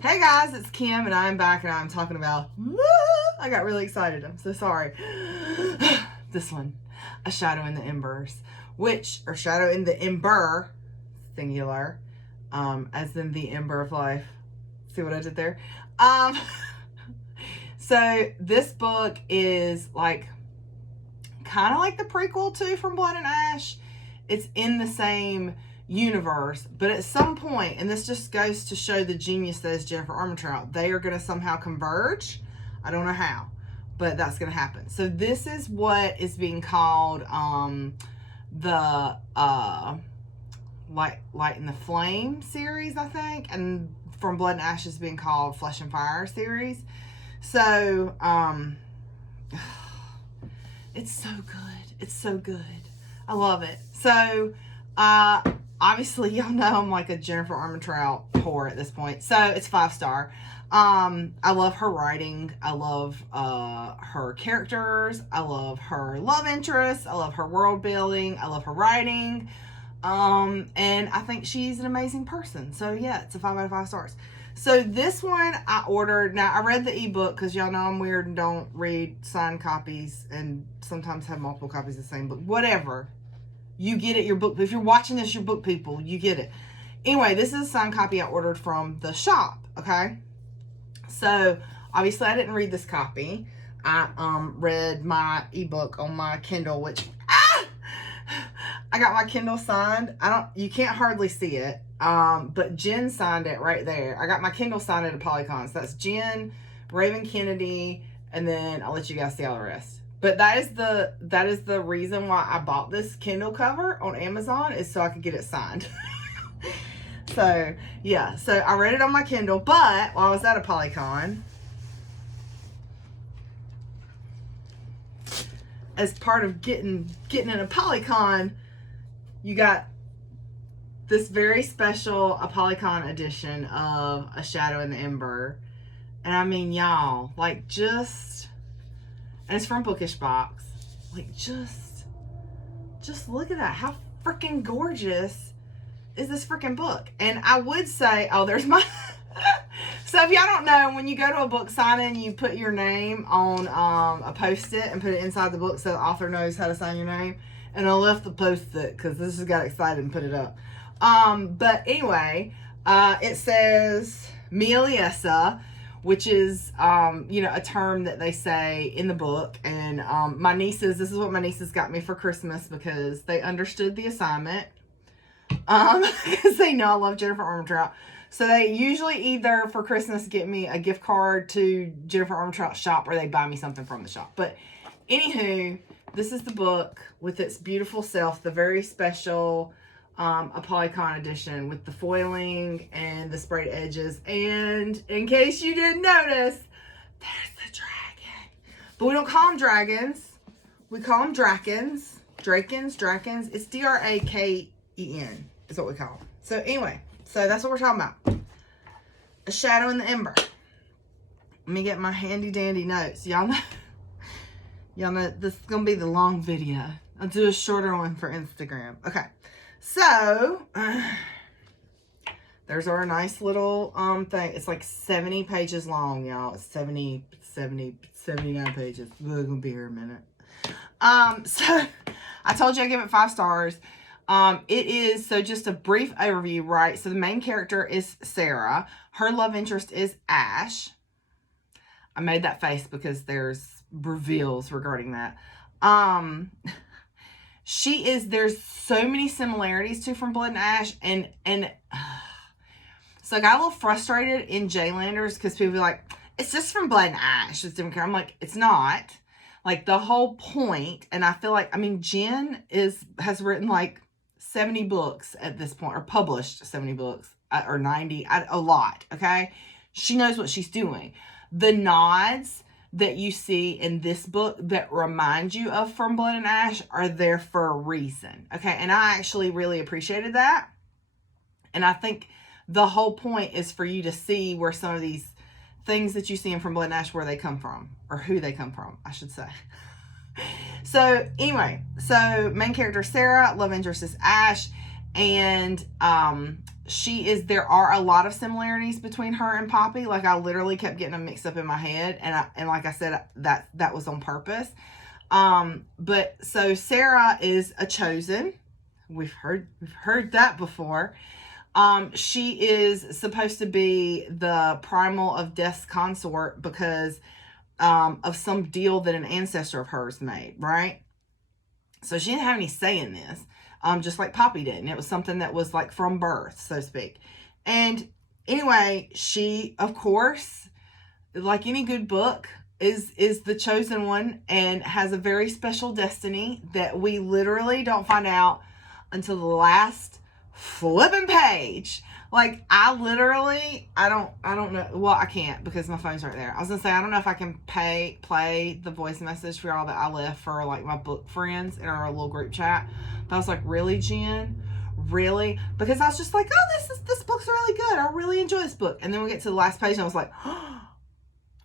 Hey guys, it's Kim and I'm back and I'm talking about, I got really excited, I'm so sorry. This one, A Shadow in the Embers, or Shadow in the Ember, singular, as in the Ember of Life. See what I did there? So this book is like, kind of like the prequel to From Blood and Ash. It's in the same universe, but at some point, and this just goes to show the genius that is Jennifer Armentrout, they are going to somehow converge. I don't know how, but that's going to happen. So this is what is being called the Light in the Flame series, I think, and From Blood and Ash is being called Flesh and Fire series. So it's so good. It's so good. I love it. So obviously, y'all know I'm like a Jennifer Armentrout whore at this point. So it's 5-star. I love her writing. I love her characters. I love her love interests. I love her world building. I love her writing. And I think she's an amazing person. So yeah, it's a 5 out of 5 stars. So this one I ordered. Now I read the ebook because y'all know I'm weird and don't read signed copies and sometimes have multiple copies of the same book. Whatever. You get it, your book. If you're watching this, your book people, you get it. Anyway, this is a signed copy I ordered from the shop, okay? So, obviously I didn't read this copy. I read my ebook on my Kindle, which, I got my Kindle signed. You can't hardly see it. But Jen signed it right there. I got my Kindle signed at a Polycon. So that's Jen, Raven Kennedy, and then I'll let you guys see all the rest. But that is the reason why I bought this Kindle cover on Amazon, is so I could get it signed. So yeah, so I read it on my Kindle, but while I was at a Polycon, as part of getting in a Polycon, you got this very special Polycon edition of A Shadow in the Ember. And I mean, y'all, like, just, and it's from Bookish Box. Like, just look at that. How freaking gorgeous is this freaking book? And I would say, oh, there's my, so if y'all don't know, when you go to a book signing, you put your name on a Post-it and put it inside the book so the author knows how to sign your name. And I left the Post-it because this just got excited and put it up. But anyway, it says Mieliesa, which is, a term that they say in the book. And this is what my nieces got me for Christmas because they understood the assignment. Because they know I love Jennifer Armentrout. So they usually either for Christmas get me a gift card to Jennifer Armentrout's shop or they buy me something from the shop. But anywho, this is the book with its beautiful self, the very special a Polycon edition with the foiling and the sprayed edges. And in case you didn't notice, there's the dragon. But we don't call them dragons. We call them drakens. Drakens. It's D-R-A-K-E-N is what we call them. So anyway, so that's what we're talking about. A Shadow in the Ember. Let me get my handy dandy notes. Y'all know this is going to be the long video. I'll do a shorter one for Instagram. Okay. So, there's our nice little thing. It's like 70 pages long, y'all. It's 79 pages. We're going to be here a minute. So, I told you I give it 5 stars. It is, so just a brief overview, right? So, the main character is Sera. Her love interest is Ash. I made that face because there's reveals regarding that. There's so many similarities to From Blood and Ash, and so I got a little frustrated in Jaylanders because people be like, it's just From Blood and Ash, it's different. I'm like, it's not. Like, the whole point, and I feel like, I mean, Jen has written like 70 books at this point, or published 70 books, or 90, a lot, okay? She knows what she's doing. The nods that you see in this book that remind you of From Blood and Ash are there for a reason, okay? And I actually really appreciated that. And I think the whole point is for you to see where some of these things that you see in From Blood and Ash, where they come from, or who they come from, I should say. So anyway, so main character Sera, love interest is Ash, and there are a lot of similarities between her and Poppy. Like, I literally kept getting them mixed up in my head, and like I said, that was on purpose. But so Sera is a chosen. We've heard that before. She is supposed to be the primal of Death's consort because of some deal that an ancestor of hers made, right? So she didn't have any say in this, just like Poppy did. And it was something that was like from birth, so to speak. And anyway, she, of course, like any good book, is the chosen one and has a very special destiny that we literally don't find out until the last flipping page. Like, I don't know. Well, I can't because my phone's right there. I was gonna say, I don't know if I can play the voice message for y'all that I left for like my book friends in our little group chat. But I was like, really, Jen? Really? Because I was just like, oh, this book's really good. I really enjoy this book. And then we get to the last page and I was like, oh,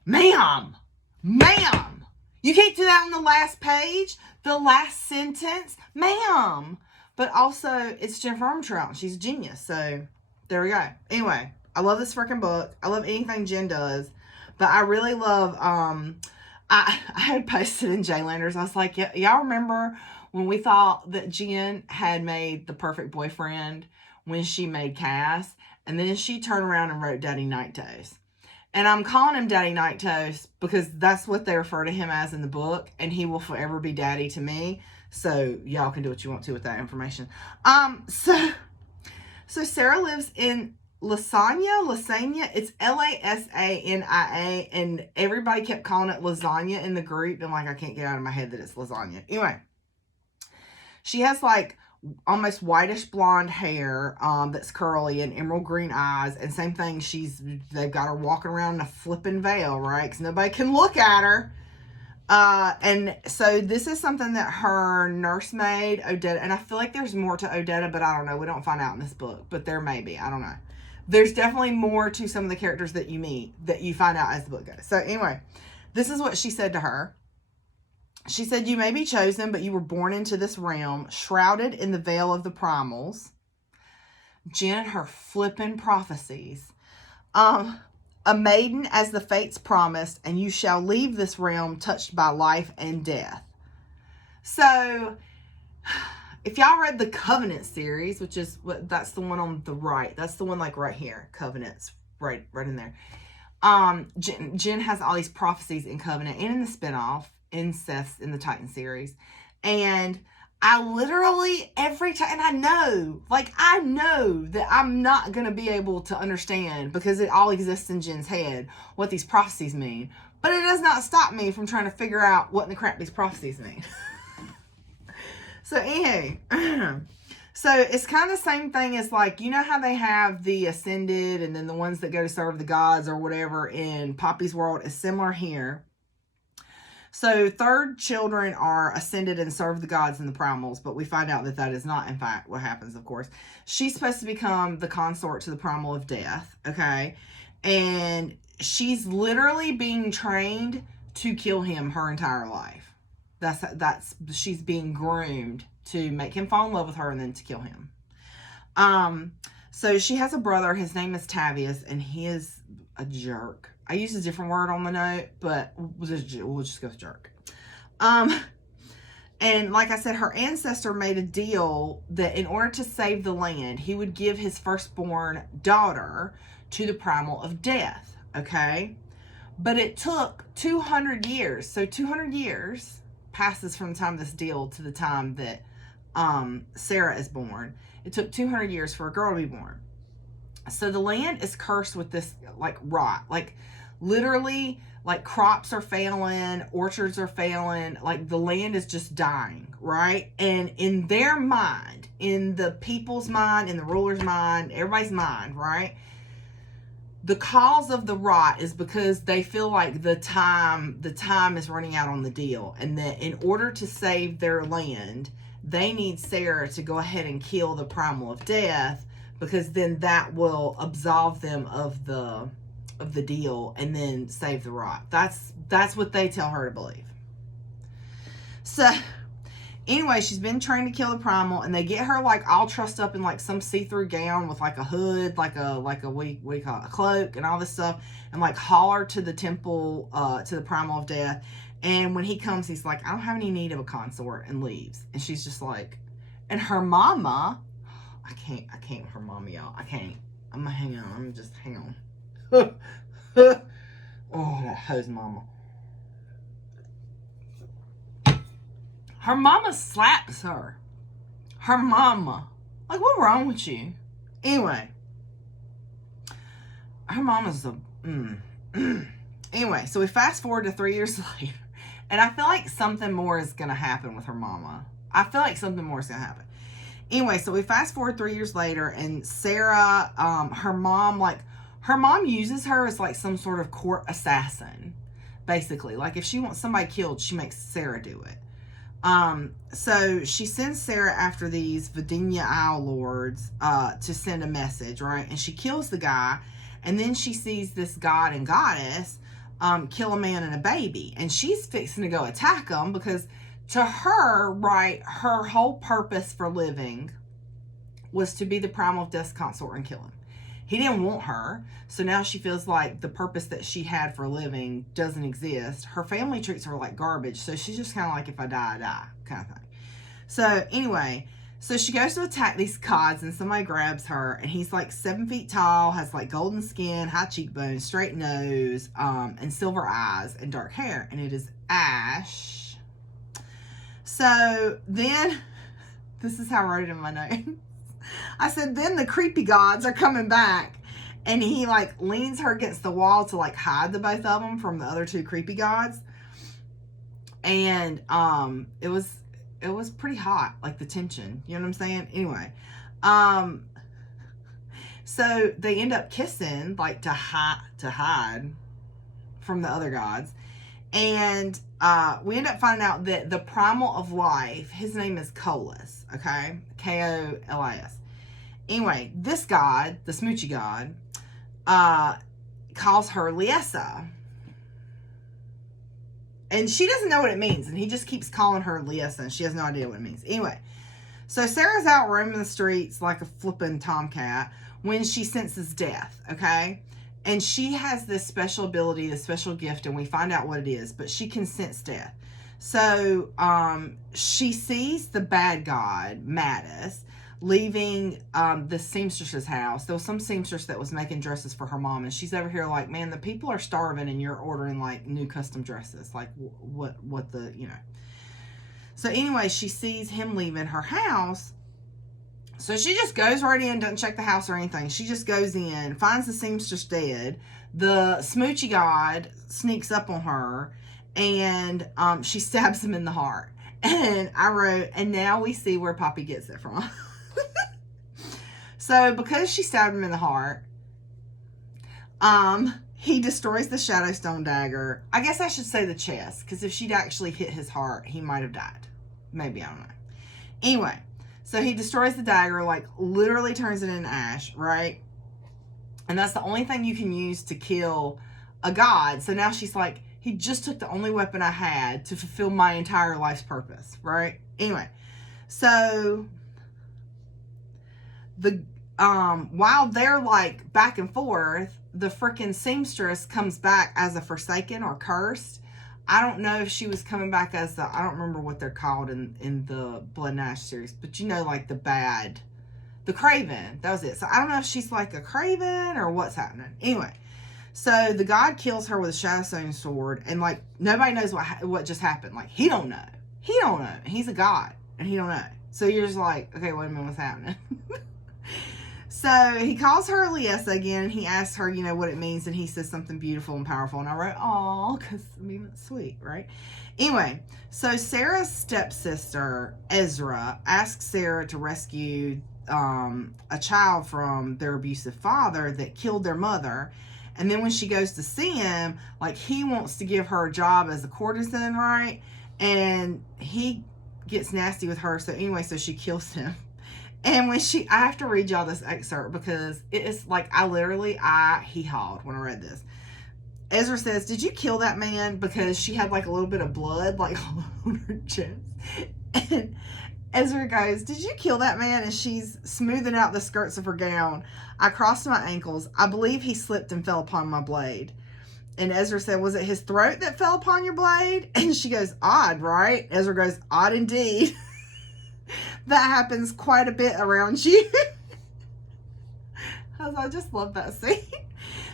ma'am, you can't do that on the last page, the last sentence, ma'am. But also, it's Jennifer Armentrout. She's a genius. So, there we go. Anyway, I love this freaking book. I love anything Jen does. But I really love, I had posted in J-Landers. I was like, y'all remember when we thought that Jen had made the perfect boyfriend when she made Cass? And then she turned around and wrote Daddy Night Toast. And I'm calling him Daddy Night Toast because that's what they refer to him as in the book. And he will forever be daddy to me. So y'all can do what you want to with that information. So Sera lives in Lasagna. It's Lasania, and everybody kept calling it lasagna in the group, and like I can't get out of my head that it's lasagna. Anyway, she has like almost whitish blonde hair that's curly and emerald green eyes, and same thing, they've got her walking around in a flipping veil, right? Because nobody can look at her. And so this is something that her nursemaid, Odetta, and I feel like there's more to Odetta, but I don't know. We don't find out in this book, but there may be. I don't know. There's definitely more to some of the characters that you meet that you find out as the book goes. So anyway, this is what she said to her. She said, you may be chosen, but you were born into this realm, shrouded in the veil of the primals. Jen, her flippin' prophecies. A maiden as the fates promised, and you shall leave this realm touched by life and death. So, if y'all read the Covenant series, which is that's the one on the right. That's the one like right here. Covenant's right in there. Jen has all these prophecies in Covenant and in the spinoff, Incest in the Titan series. And I literally, every time, and I know that I'm not going to be able to understand because it all exists in Jen's head, what these prophecies mean. But it does not stop me from trying to figure out what in the crap these prophecies mean. So, anyway, so it's kind of the same thing as like, you know how they have the ascended and then the ones that go to serve the gods or whatever in Poppy's world is similar here. So third children are ascended and serve the gods and the primals, but we find out that that is not, in fact, what happens, of course. She's supposed to become the consort to the primal of death, okay? And she's literally being trained to kill him her entire life. She's being groomed to make him fall in love with her and then to kill him. So she has a brother. His name is Tavius, and he is a jerk. I used a different word on the note, but we'll just go with jerk. And like I said, her ancestor made a deal that in order to save the land, he would give his firstborn daughter to the primal of death, okay? But it took 200 years. So 200 years passes from the time of this deal to the time that Sera is born. It took 200 years for a girl to be born. So the land is cursed with this, like, rot. Like, literally, like, crops are failing, orchards are failing, like, the land is just dying, right? And in their mind, in the people's mind, in the ruler's mind, everybody's mind, right? The cause of the rot is because they feel like the time is running out on the deal, and that in order to save their land, they need Sera to go ahead and kill the primal of death, because then that will absolve them of the deal and then save the rot. That's what they tell her to believe. So Anyway, she's been trained to kill the primal, and they get her like all trussed up in like some see-through gown with like a hood, like a what do you call it, a cloak, and all this stuff, and like haul her to the temple, to the primal of death. And when he comes, he's like, I don't have any need of a consort, and leaves. And she's just like, and her mama, I can't with her mama, y'all. I can't. I'm gonna hang on. I'm just hang on. Oh, that hose mama. Her mama slaps her. Her mama. Like, what's wrong with you? Anyway. Her mama's a... Anyway, so we fast forward to 3 years later. And I feel like something more is going to happen with her mama. I feel like something more is going to happen. Anyway, so we fast forward 3 years later. And Sera, her mom uses her as like some sort of court assassin. Basically. Like, if she wants somebody killed, she makes Sera do it. So she sends Sera after these Videnia Isle lords, to send a message, right? And she kills the guy, and then she sees this god and goddess, kill a man and a baby, and she's fixing to go attack them because to her, right, her whole purpose for living was to be the primal of death's consort and kill him. He didn't want her, so now she feels like the purpose that she had for living doesn't exist. Her family treats her like garbage, so she's just kind of like, if I die, I die, kind of thing. So anyway, so she goes to attack these gods, and somebody grabs her, and he's like 7 feet tall, has like golden skin, high cheekbones, straight nose, and silver eyes, and dark hair, and it is Ash. So then, this is how I wrote it in my notes. I said, then the creepy gods are coming back. And he like leans her against the wall to like hide the both of them from the other two creepy gods. And it was pretty hot, like the tension. You know what I'm saying? Anyway. So they end up kissing, like to hide from the other gods. And we end up finding out that the primal of life, his name is Kolis, okay? Kolis. Anyway, this god, the smoochy god, calls her Liesa. And she doesn't know what it means. And he just keeps calling her Liesa, and she has no idea what it means. Anyway, so Sera's out roaming the streets like a flippin' tomcat when she senses death, okay? And she has this special ability, this special gift, and we find out what it is, but she can sense death. So she sees the bad god, Mattis, leaving the seamstress's house. There was some seamstress that was making dresses for her mom, and she's over here like, man, the people are starving and you're ordering like new custom dresses. Like what the, you know. So anyway, she sees him leaving her house. So she just goes right in, doesn't check the house or anything. She just goes in, finds the seamstress dead. The smoochy god sneaks up on her, and she stabs him in the heart. And I wrote, and now we see where Poppy gets it from. So because she stabbed him in the heart, he destroys the Shadowstone dagger. I guess I should say the chest, because if she'd actually hit his heart, he might have died. Maybe, I don't know. Anyway, so he destroys the dagger, like literally turns it into ash, right? And that's the only thing you can use to kill a god. So now she's like, he just took the only weapon I had to fulfill my entire life's purpose, right? Anyway, so the while they're like back and forth, the freaking seamstress comes back as a forsaken or cursed. I don't know if she was coming back as the, I don't remember what they're called in the Blood and Ash series, but you know, like the Craven. That was it. So I don't know if she's like a Craven or what's happening. Anyway, so the god kills her with a Shadowstone sword, and like nobody knows what just happened. Like he don't know. He's a god, and he don't know. So you're just like, okay, wait a minute, what's happening? So he calls her Liesa again, and he asks her, you know, what it means, and he says something beautiful and powerful, and I wrote, aw, because, I mean, that's sweet, right? Anyway, so Sera's stepsister, Ezra, asks Sera to rescue a child from their abusive father that killed their mother, and then when she goes to see him, like, he wants to give her a job as a courtesan, right? And he gets nasty with her, so anyway, so she kills him. And when I have to read y'all this excerpt because it is like, I hee-hawed when I read this. Ezra says, did you kill that man? Because she had like a little bit of blood like all on her chest. And Ezra goes, "Did you kill that man?" And she's smoothing out the skirts of her gown. "I crossed my ankles. I believe he slipped and fell upon my blade." And Ezra said, "Was it his throat that fell upon your blade?" And she goes, "Odd, right?" Ezra goes, "Odd indeed." That happens quite a bit around you. I just love that scene.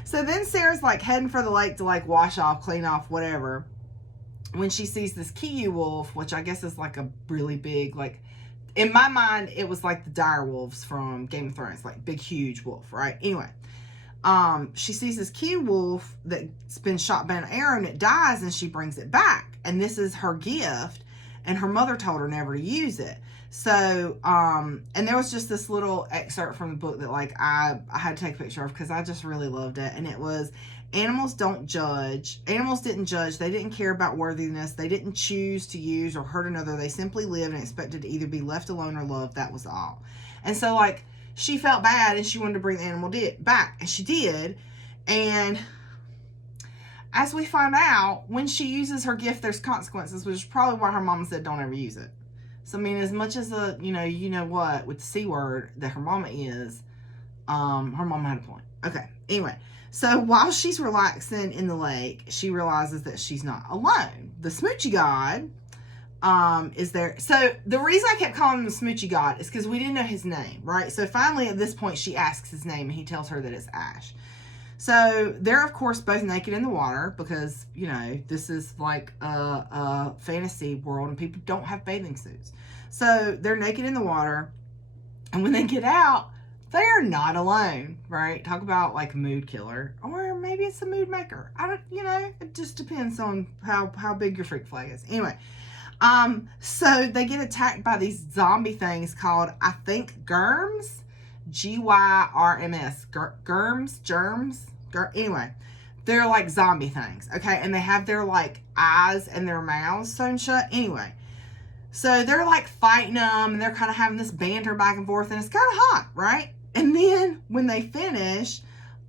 So then Sarah's like heading for the lake to like wash off, clean off, whatever, when she sees this Kiyu wolf, which I guess is like a really big, like, in my mind, it was like the dire wolves from Game of Thrones, like big, huge wolf, right? Anyway, she sees this Kiyu wolf that's been shot by an arrow and it dies, and she brings it back. And this is her gift, and her mother told her never to use it. So, and there was just this little excerpt from the book that like I had to take a picture of because I just really loved it. And it was, animals don't judge. Animals didn't judge. They didn't care about worthiness. They didn't choose to use or hurt another. They simply lived and expected to either be left alone or loved. That was all. And so like she felt bad and she wanted to bring the animal back, and she did. And as we find out, when she uses her gift, there's consequences, which is probably why her mama said don't ever use it. So, I mean, as much as the, you know what, with the C word that her mama is, her mama had a point. Okay, anyway. So, while she's relaxing in the lake, she realizes that she's not alone. The Smoochie God is there. So, the reason I kept calling him the Smoochie God is because we didn't know his name, right? So, finally, at this point, she asks his name, and he tells her that it's Ash. So, they're, of course, both naked in the water because, you know, this is like a fantasy world and people don't have bathing suits. So, they're naked in the water. And when they get out, they're not alone, right? Talk about, like, mood killer. Or maybe it's a mood maker. I don't, you know, it just depends on how big your freak flag is. Anyway, so they get attacked by these zombie things called, I think, Germs. G-Y-R-M-S. Germs. Anyway, they're like zombie things, okay? And they have their like eyes and their mouths sewn shut. Anyway, so they're like fighting them, and they're kind of having this banter back and forth, and it's kind of hot, right? And then when they finish,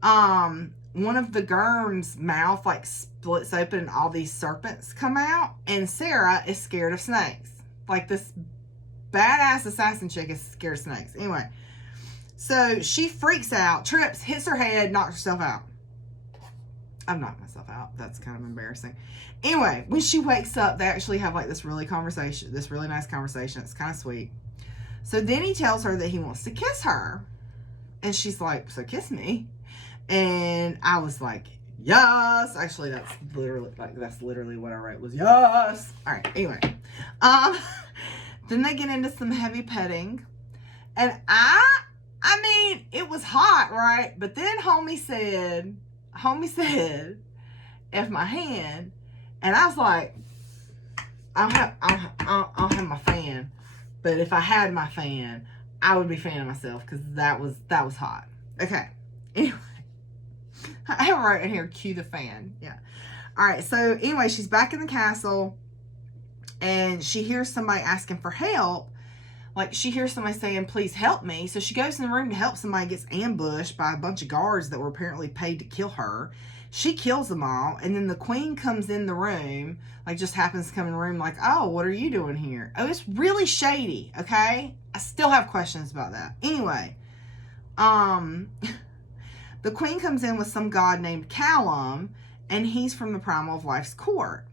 one of the Germs' mouth like splits open, and all these serpents come out, and Sera is scared of snakes. Like this badass assassin chick is scared of snakes. Anyway. So she freaks out, trips, hits her head, knocks herself out. I've knocked myself out. That's kind of embarrassing. Anyway, when she wakes up, they actually have like this really nice conversation. It's kind of sweet. So then he tells her that he wants to kiss her. And she's like, "So kiss me." And I was like, yes. Actually, that's literally what I wrote was yes. All right, anyway. Then they get into some heavy petting. And I mean, it was hot, right? But then homie said, "F my hand," and I was like, I'll have my fan, but if I had my fan, I would be fanning myself because that was hot. Okay. Anyway, I wrote in here, cue the fan. Yeah. All right. So anyway, she's back in the castle, and she hears somebody asking for help. Like, she hears somebody saying, "Please help me." So she goes in the room to help somebody, gets ambushed by a bunch of guards that were apparently paid to kill her. She kills them all. And then the queen comes in the room, like just happens to come in the room like, "Oh, what are you doing here?" Oh, it's really shady, okay? I still have questions about that. Anyway, the queen comes in with some god named Callum, and he's from the Primal of Life's court.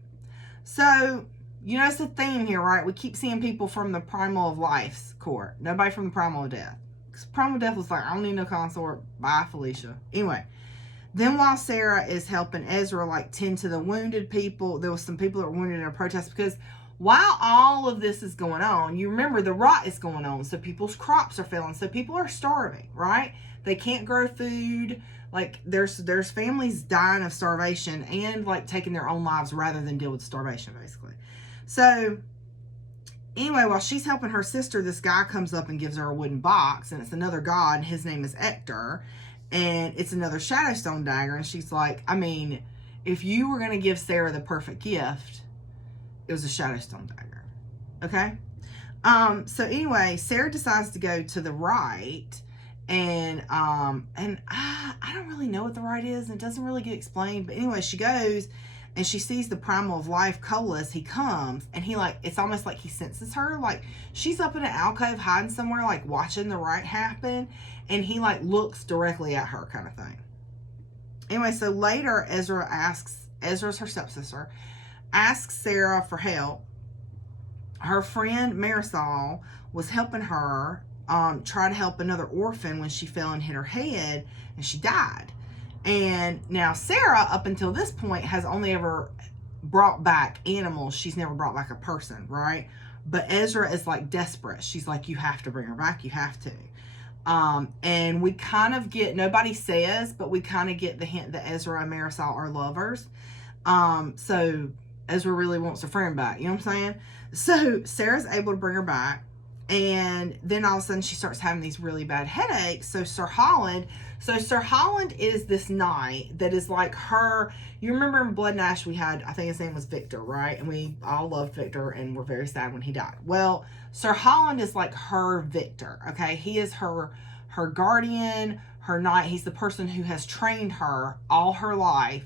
So, you know, it's a theme here, right? We keep seeing people from the Primal of Life's court. Nobody from the Primal of Death. Because Primal of Death was like, "I don't need no consort. Bye, Felicia." Anyway, then while Sera is helping Ezra, like, tend to the wounded people, there was some people that were wounded in a protest because while all of this is going on, you remember the rot is going on. So people's crops are failing. So people are starving, right? They can't grow food. Like, there's families dying of starvation and, like, taking their own lives rather than deal with starvation, basically. So, anyway, while she's helping her sister, this guy comes up and gives her a wooden box, and it's another god, and his name is Ector, and it's another Shadowstone dagger, and she's like, I mean, if you were going to give Sera the perfect gift, it was a Shadowstone dagger, okay? So anyway, Sera decides to go to the right, and I don't really know what the right is, and it doesn't really get explained, but anyway, she goes, and she sees the primal of life, Colas. He comes, and he, like, it's almost like he senses her. Like, she's up in an alcove hiding somewhere, like, watching the rite happen, and he, like, looks directly at her, kind of thing. Anyway, so later, Ezra's her stepsister, asks Sera for help. Her friend Marisol was helping her try to help another orphan when she fell and hit her head, and she died. And now Sera, up until this point, has only ever brought back animals. She's never brought back a person, right? But Ezra is, like, desperate. She's like, you have to bring her back. You have to. And we kind of get, nobody says, but we kind of get the hint that Ezra and Marisol are lovers. So Ezra really wants her friend back. You know what I'm saying? So Sarah's able to bring her back. And then all of a sudden she starts having these really bad headaches. So Sir Holland is this knight that is like her. You remember in Blood and Ash we had, I think his name was Victor, right? And we all loved Victor and were very sad when he died. Well, Sir Holland is like her Victor, okay? He is her guardian, her knight. He's the person who has trained her all her life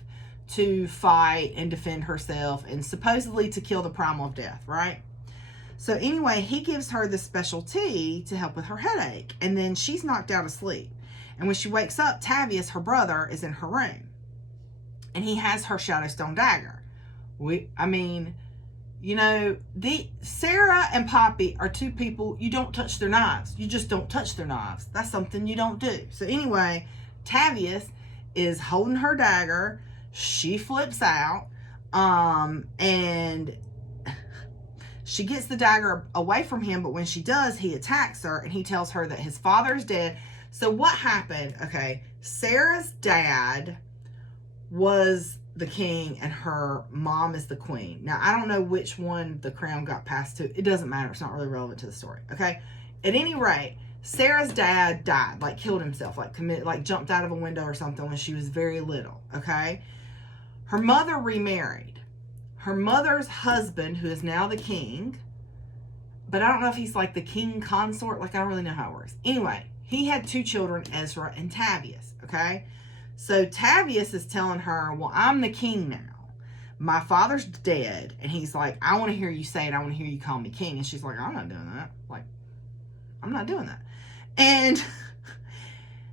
to fight and defend herself and supposedly to kill the primal of death, right? So anyway, he gives her this special tea to help with her headache, and then she's knocked out asleep. And when she wakes up, Tavius, her brother, is in her room, and he has her Shadowstone dagger. Sera and Poppy are two people, you don't touch their knives. You just don't touch their knives. That's something you don't do. So anyway, Tavius is holding her dagger. She flips out, and she gets the dagger away from him, but when she does, he attacks her, and he tells her that his father's dead. So what happened? Okay, Sarah's dad was the king, and her mom is the queen. Now, I don't know which one the crown got passed to. It doesn't matter. It's not really relevant to the story, okay? At any rate, Sarah's dad died, like killed himself, like jumped out of a window or something when she was very little, okay? Her mother remarried. Her mother's husband, who is now the king, but I don't know if he's like the king consort. Like, I don't really know how it works. Anyway, he had two children, Ezra and Tavius, okay? So Tavius is telling her, well, I'm the king now. My father's dead. And he's like, I want to hear you say it. I want to hear you call me king. And she's like, I'm not doing that. Like, I'm not doing that. And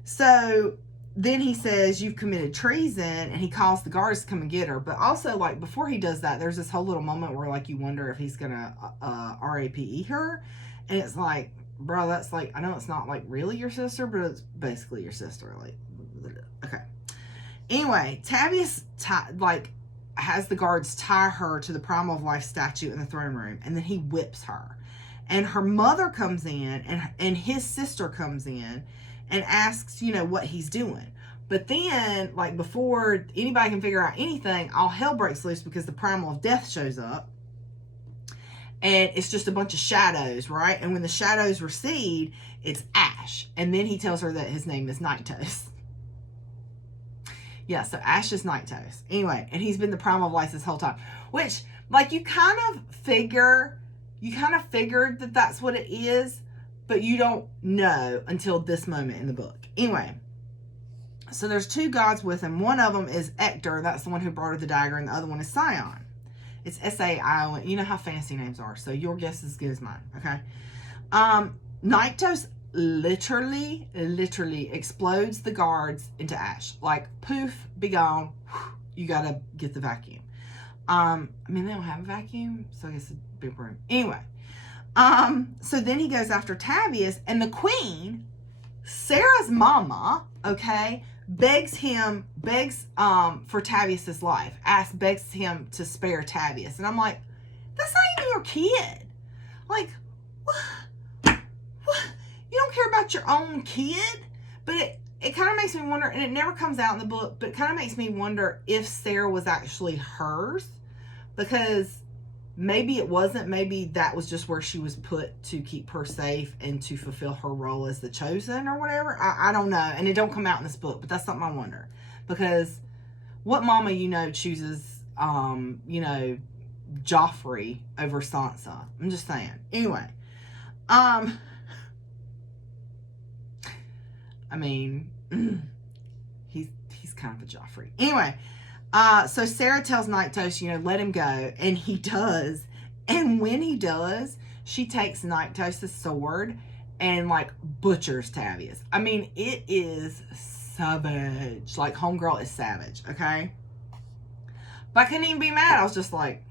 so then he says, you've committed treason, and he calls the guards to come and get her. But also, like, before he does that, there's this whole little moment where, like, you wonder if he's gonna RAPE her. And it's like, bro, that's like, I know it's not like really your sister, but it's basically your sister. Like, okay. Anyway, Tavius has the guards tie her to the Primal of Life statue in the throne room, and then he whips her. And her mother comes in, and his sister comes in and asks, what he's doing. But then, like, before anybody can figure out anything, all hell breaks loose because the Primal of Death shows up. And it's just a bunch of shadows, right? And when the shadows recede, it's Ash. And then he tells her that his name is Nighttoast. Yeah, so Ash is Nighttoast. Anyway, and he's been the Primal of Life this whole time. Which, like, you kind of figured that that's what it is, but you don't know until this moment in the book. Anyway, so there's two gods with him. One of them is Ector. That's the one who brought her the dagger. And the other one is Scion. It's S-A-I-O-N. You know how fancy names are. So your guess is as good as mine. Okay. Nighttoast literally explodes the guards into ash. Like, poof, be gone. You got to get the vacuum. They don't have a vacuum, so I guess it's a big room. Anyway. So then he goes after Tavius, and the queen, Sarah's mama, okay, begs for Tavius's life, begs him to spare Tavius. And I'm like, that's not even your kid. Like, what? You don't care about your own kid? But it kind of makes me wonder, and it never comes out in the book, but it kind of makes me wonder if Sera was actually hers, because maybe it wasn't. Maybe that was just where she was put to keep her safe and to fulfill her role as the chosen or whatever. I don't know. And it don't come out in this book, but that's something I wonder. Because what mama chooses, Joffrey over Sansa? I'm just saying. Anyway. He's kind of a Joffrey. Anyway. So Sera tells Nyktos, let him go. And he does. And when he does, she takes Nyktos' sword and, like, butchers Tavius. I mean, it is savage. Like, homegirl is savage, okay? But I couldn't even be mad. I was just like,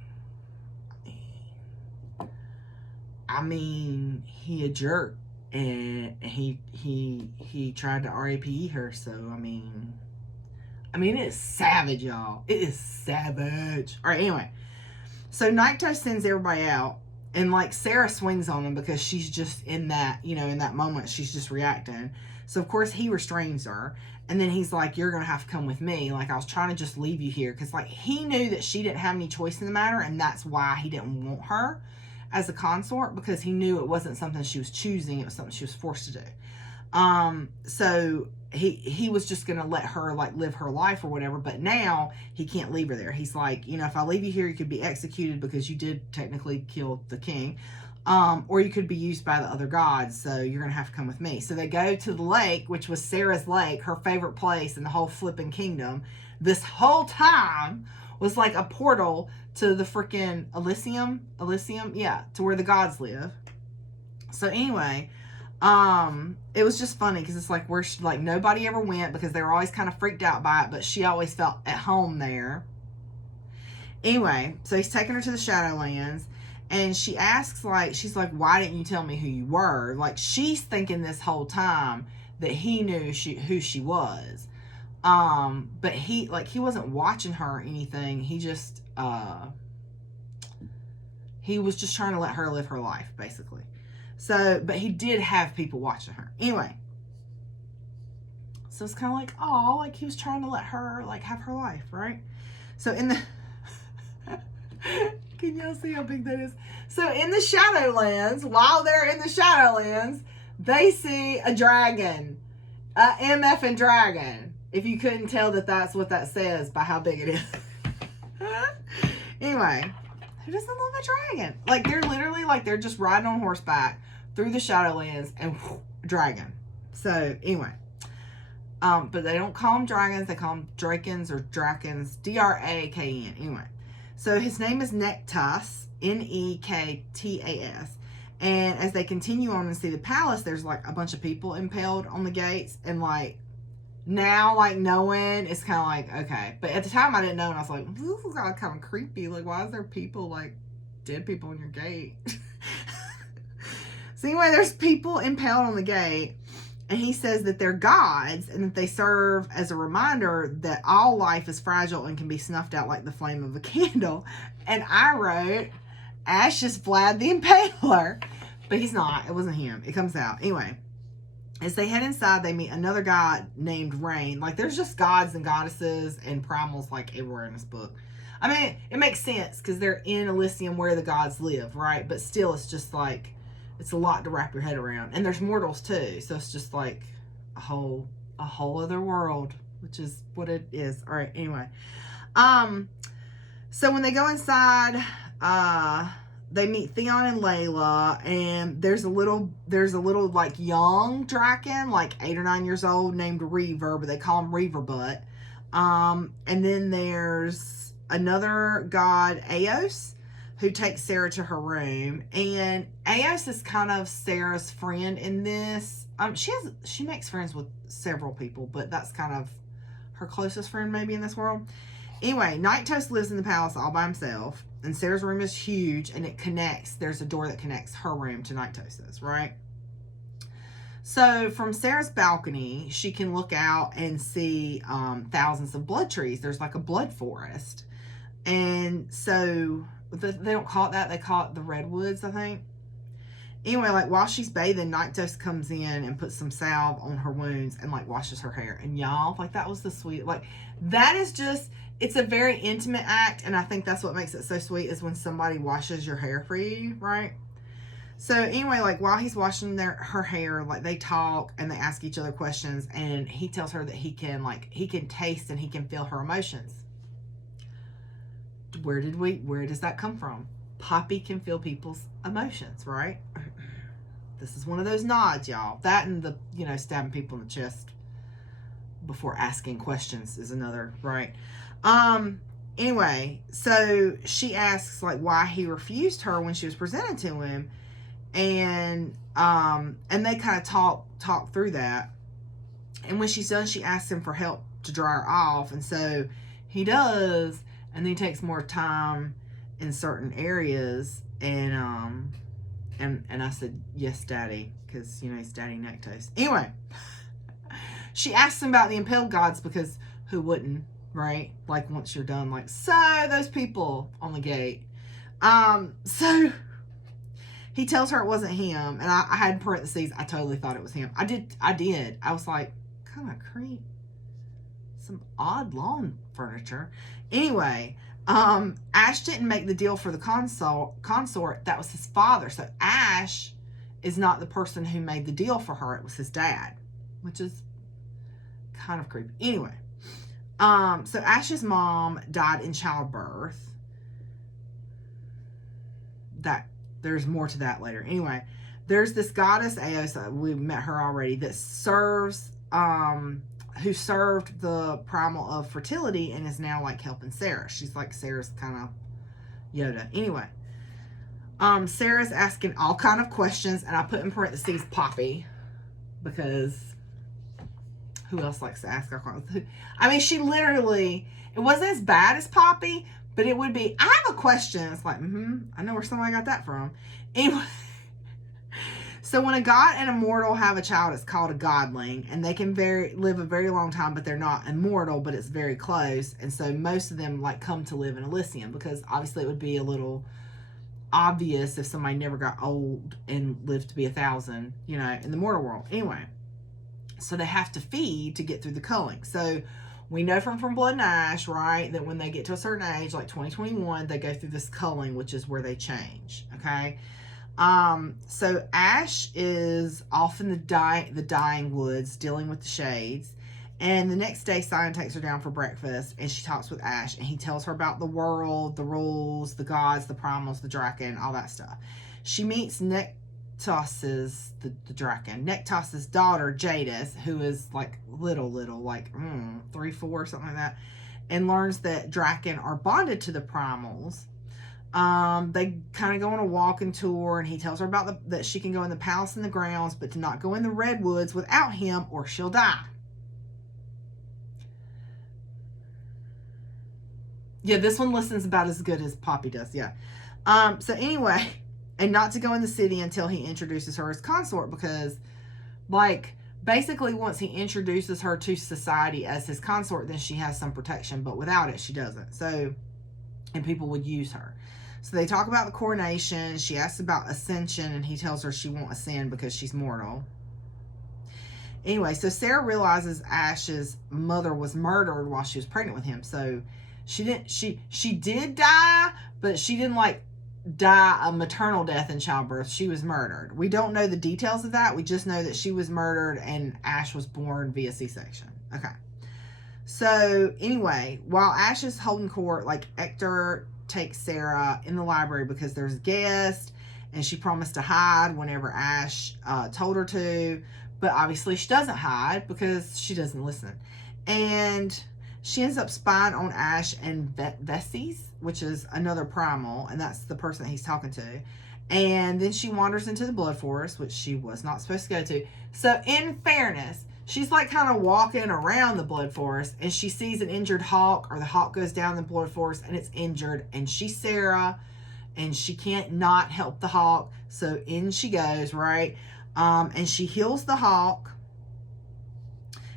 I mean, he a jerk. And he tried to RAPE her, so, I mean, it is savage, y'all. It is savage. All right, anyway. So Nyktos sends everybody out, and, like, Sera swings on him because she's just in that, in that moment, she's just reacting. So, of course, he restrains her, and then he's like, you're going to have to come with me. Like, I was trying to just leave you here because, like, he knew that she didn't have any choice in the matter, and that's why he didn't want her as a consort, because he knew it wasn't something she was choosing, it was something she was forced to do. So he was just gonna let her, like, live her life or whatever, but now he can't leave her there. He's like, if I leave you here, you could be executed because you did technically kill the king, or you could be used by the other gods, so you're gonna have to come with me. So they go to the lake, which was Sera's lake, her favorite place in the whole flipping kingdom. This whole time was like a portal to the freaking Elysium, yeah, to where the gods live. So anyway, it was just funny because it's like where she, like, nobody ever went because they were always kind of freaked out by it, but she always felt at home there. Anyway, so he's taking her to the Shadowlands, and she asks, like, she's like, why didn't you tell me who you were? Like, she's thinking this whole time that he knew who she was. But he wasn't watching her or anything. He just, he was just trying to let her live her life, basically. So, but he did have people watching her. Anyway. So it's kind of like, oh, like, he was trying to let her, like, have her life, right? So in the, can y'all see how big that is? So in the Shadowlands, while they're in the Shadowlands, they see a dragon, MF and dragon. If you couldn't tell that that's what that says by how big it is. Anyway, who doesn't love a dragon? Like, they're literally, like, they're just riding on horseback through the Shadowlands and dragon. So, anyway. But they don't call them dragons. They call them drakens or drakens. D-R-A-K-N. Anyway. So, his name is Nektas. N-E-K-T-A-S. And as they continue on and see the palace, there's, like, a bunch of people impaled on the gates. And, like, now, like, knowing, it's kind of like, okay. But at the time, I didn't know, and I was like, this is kind of creepy. Like, why is there people, like, dead people on your gate? So anyway, there's people impaled on the gate, and he says that they're gods, and that they serve as a reminder that all life is fragile and can be snuffed out like the flame of a candle. And I wrote, Ash is Vlad the Impaler. But he's not. It wasn't him. It comes out. Anyway. As they head inside, they meet another god named Rain. Like, there's just gods and goddesses and primals, like, everywhere in this book. I mean, it makes sense because they're in Elysium where the gods live, right? But still, it's just, like, it's a lot to wrap your head around. And there's mortals, too. So it's just, like, a whole other world, which is what it is. All right, anyway. So when they go inside, they meet Theon and Layla, and there's a little like young draken, like 8 or 9 years old, named Reaver, but they call him Reaver Butt. And then there's another god, Eos, who takes Sera to her room, and Eos is kind of Sera's friend in this. She makes friends with several people, but that's kind of her closest friend maybe in this world. Anyway, Nyktos lives in the palace all by himself, and Sera's room is huge, and it connects. There's a door that connects her room to Nyktos', right? So from Sera's balcony, she can look out and see thousands of blood trees. There's like a blood forest. And so they don't call it that. They call it the redwoods, I think. Anyway, like, while she's bathing, Nyktos comes in and puts some salve on her wounds and, like, washes her hair. And y'all, like, that was the sweet, like, that is just, it's a very intimate act, and I think that's what makes it so sweet is when somebody washes your hair for you, right? So anyway, like, while he's washing her hair, like, they talk and they ask each other questions, and he tells her that he can taste and he can feel her emotions. Where does that come from? Poppy can feel people's emotions, right? This is one of those nods, y'all. That and the, stabbing people in the chest before asking questions is another, right? Anyway, so she asks like why he refused her when she was presented to him, and they kind of talk through that. And when she's done, she asks him for help to dry her off, and so he does, and then he takes more time in certain areas, and I said yes, Daddy, because he's Daddy Neck Toast. Anyway, she asks him about the impaled gods because who wouldn't? Right? Like once you're done, like, so those people on the gate. So he tells her it wasn't him. And I had in parentheses, I totally thought it was him. I did. I was like, kind of creep. Some odd lawn furniture. Anyway, Ash didn't make the deal for the consort. That was his father. So Ash is not the person who made the deal for her. It was his dad, which is kind of creepy. Anyway. So Ash's mom died in childbirth. There's more to that later. Anyway, there's this goddess Eos, we met her already, that serves, who served the primal of fertility and is now like helping Sera. She's like Sera's kind of Yoda. Anyway, Sera's asking all kind of questions, and I put in parentheses Poppy because who else likes to ask our questions? I mean, she literally, it wasn't as bad as Poppy, but it would be, I have a question. It's like, I know where somebody got that from. Anyway, so when a god and a mortal have a child, it's called a godling, and they can live a very long time, but they're not immortal, but it's very close. And so most of them like come to live in Elysium, because obviously it would be a little obvious if somebody never got old and lived to be 1,000, in the mortal world. Anyway. So they have to feed to get through the culling. So we know from Blood and Ash, right, that when they get to a certain age, like 2021, they go through this culling, which is where they change. Okay. So Ash is off in the dying woods dealing with the shades. And the next day, Sion takes her down for breakfast, and she talks with Ash, and he tells her about the world, the rules, the gods, the primals, the Draken, all that stuff. She meets Nektas's, the Draken, Nektas's daughter, Jadis, who is like little, like 3, 4, something like that, and learns that Draken are bonded to the primals. They kind of go on a walking tour, and he tells her about that she can go in the palace and the grounds, but to not go in the redwoods without him or she'll die. Yeah, this one listens about as good as Poppy does. Yeah. So anyway, and not to go in the city until he introduces her as consort, because like basically once he introduces her to society as his consort, then she has some protection, but without it, she doesn't. So, and people would use her. So they talk about the coronation. She asks about ascension, and he tells her she won't ascend because she's mortal. Anyway, so Sera realizes Ash's mother was murdered while she was pregnant with him. So she did die, but she didn't like die a maternal death in childbirth. She was murdered. We don't know the details of that. We just know that she was murdered and Ash was born via C-section. Okay. So anyway, while Ash is holding court, like Hector takes Sera in the library because there's a guest, and she promised to hide whenever Ash told her to, but obviously she doesn't hide because she doesn't listen. And she ends up spying on Ash and Vesses, which is another primal, and that's the person that he's talking to. And then she wanders into the Blood Forest, which she was not supposed to go to. So in fairness, she's like kind of walking around the Blood Forest, and she sees an injured hawk, or the hawk goes down the Blood Forest and it's injured, and she's Sera, and she can't not help the hawk. So in she goes, right? And she heals the hawk.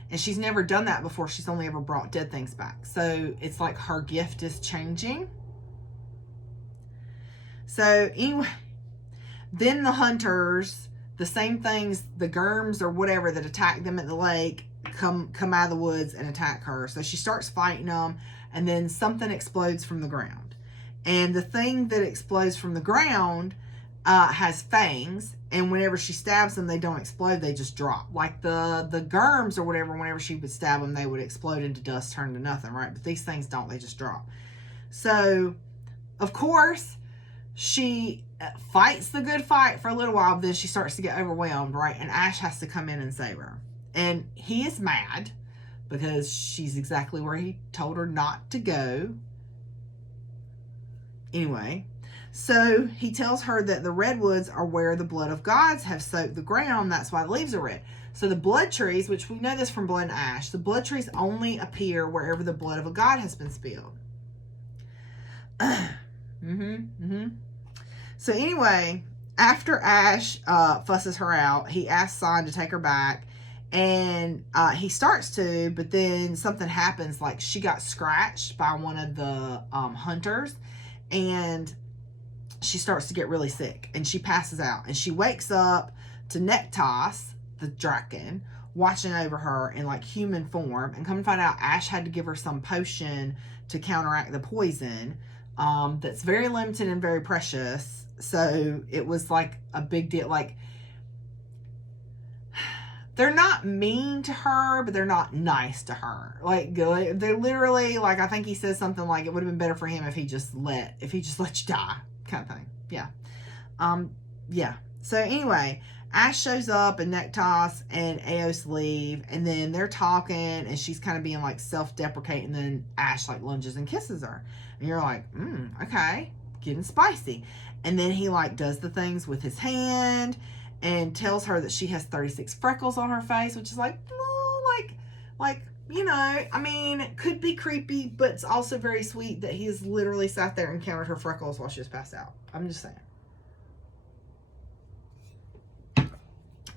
And she's never done that before. She's only ever brought dead things back. So it's like her gift is changing. So anyway, then the hunters, the same things, the germs or whatever that attack them at the lake, come out of the woods and attack her. So she starts fighting them, and then something explodes from the ground. And the thing that explodes from the ground has fangs, and whenever she stabs them, they don't explode, they just drop. Like the germs or whatever, whenever she would stab them, they would explode into dust, turn to nothing, right? But these things don't, they just drop. So, of course, she fights the good fight for a little while, but then she starts to get overwhelmed, right? And Ash has to come in and save her. And he is mad because she's exactly where he told her not to go. Anyway, so he tells her that the redwoods are where the blood of gods have soaked the ground. That's why the leaves are red. So the blood trees, which we know this from Blood and Ash, the blood trees only appear wherever the blood of a god has been spilled. So anyway, after Ash fusses her out, he asks San to take her back. And he starts to, but then something happens. Like, she got scratched by one of the hunters. And she starts to get really sick. And she passes out. And she wakes up to Nektos, the draken, watching over her in like human form. And come to find out, Ash had to give her some potion to counteract the poison. That's very limited and very precious. So it was like a big deal. Like, they're not mean to her, but they're not nice to her. Like, they're literally, like, I think he says something like, it would have been better for him if he just let you die, kind of thing. Yeah. Yeah. So anyway, Ash shows up and Nektos and Eos leave, and then they're talking, and she's kind of being like self-deprecating, and then Ash like lunges and kisses her. And you're like, okay, getting spicy. And then he like does the things with his hand and tells her that she has 36 freckles on her face, which is like, you know, I mean, it could be creepy, but it's also very sweet that he's literally sat there and counted her freckles while she was passed out. I'm just saying.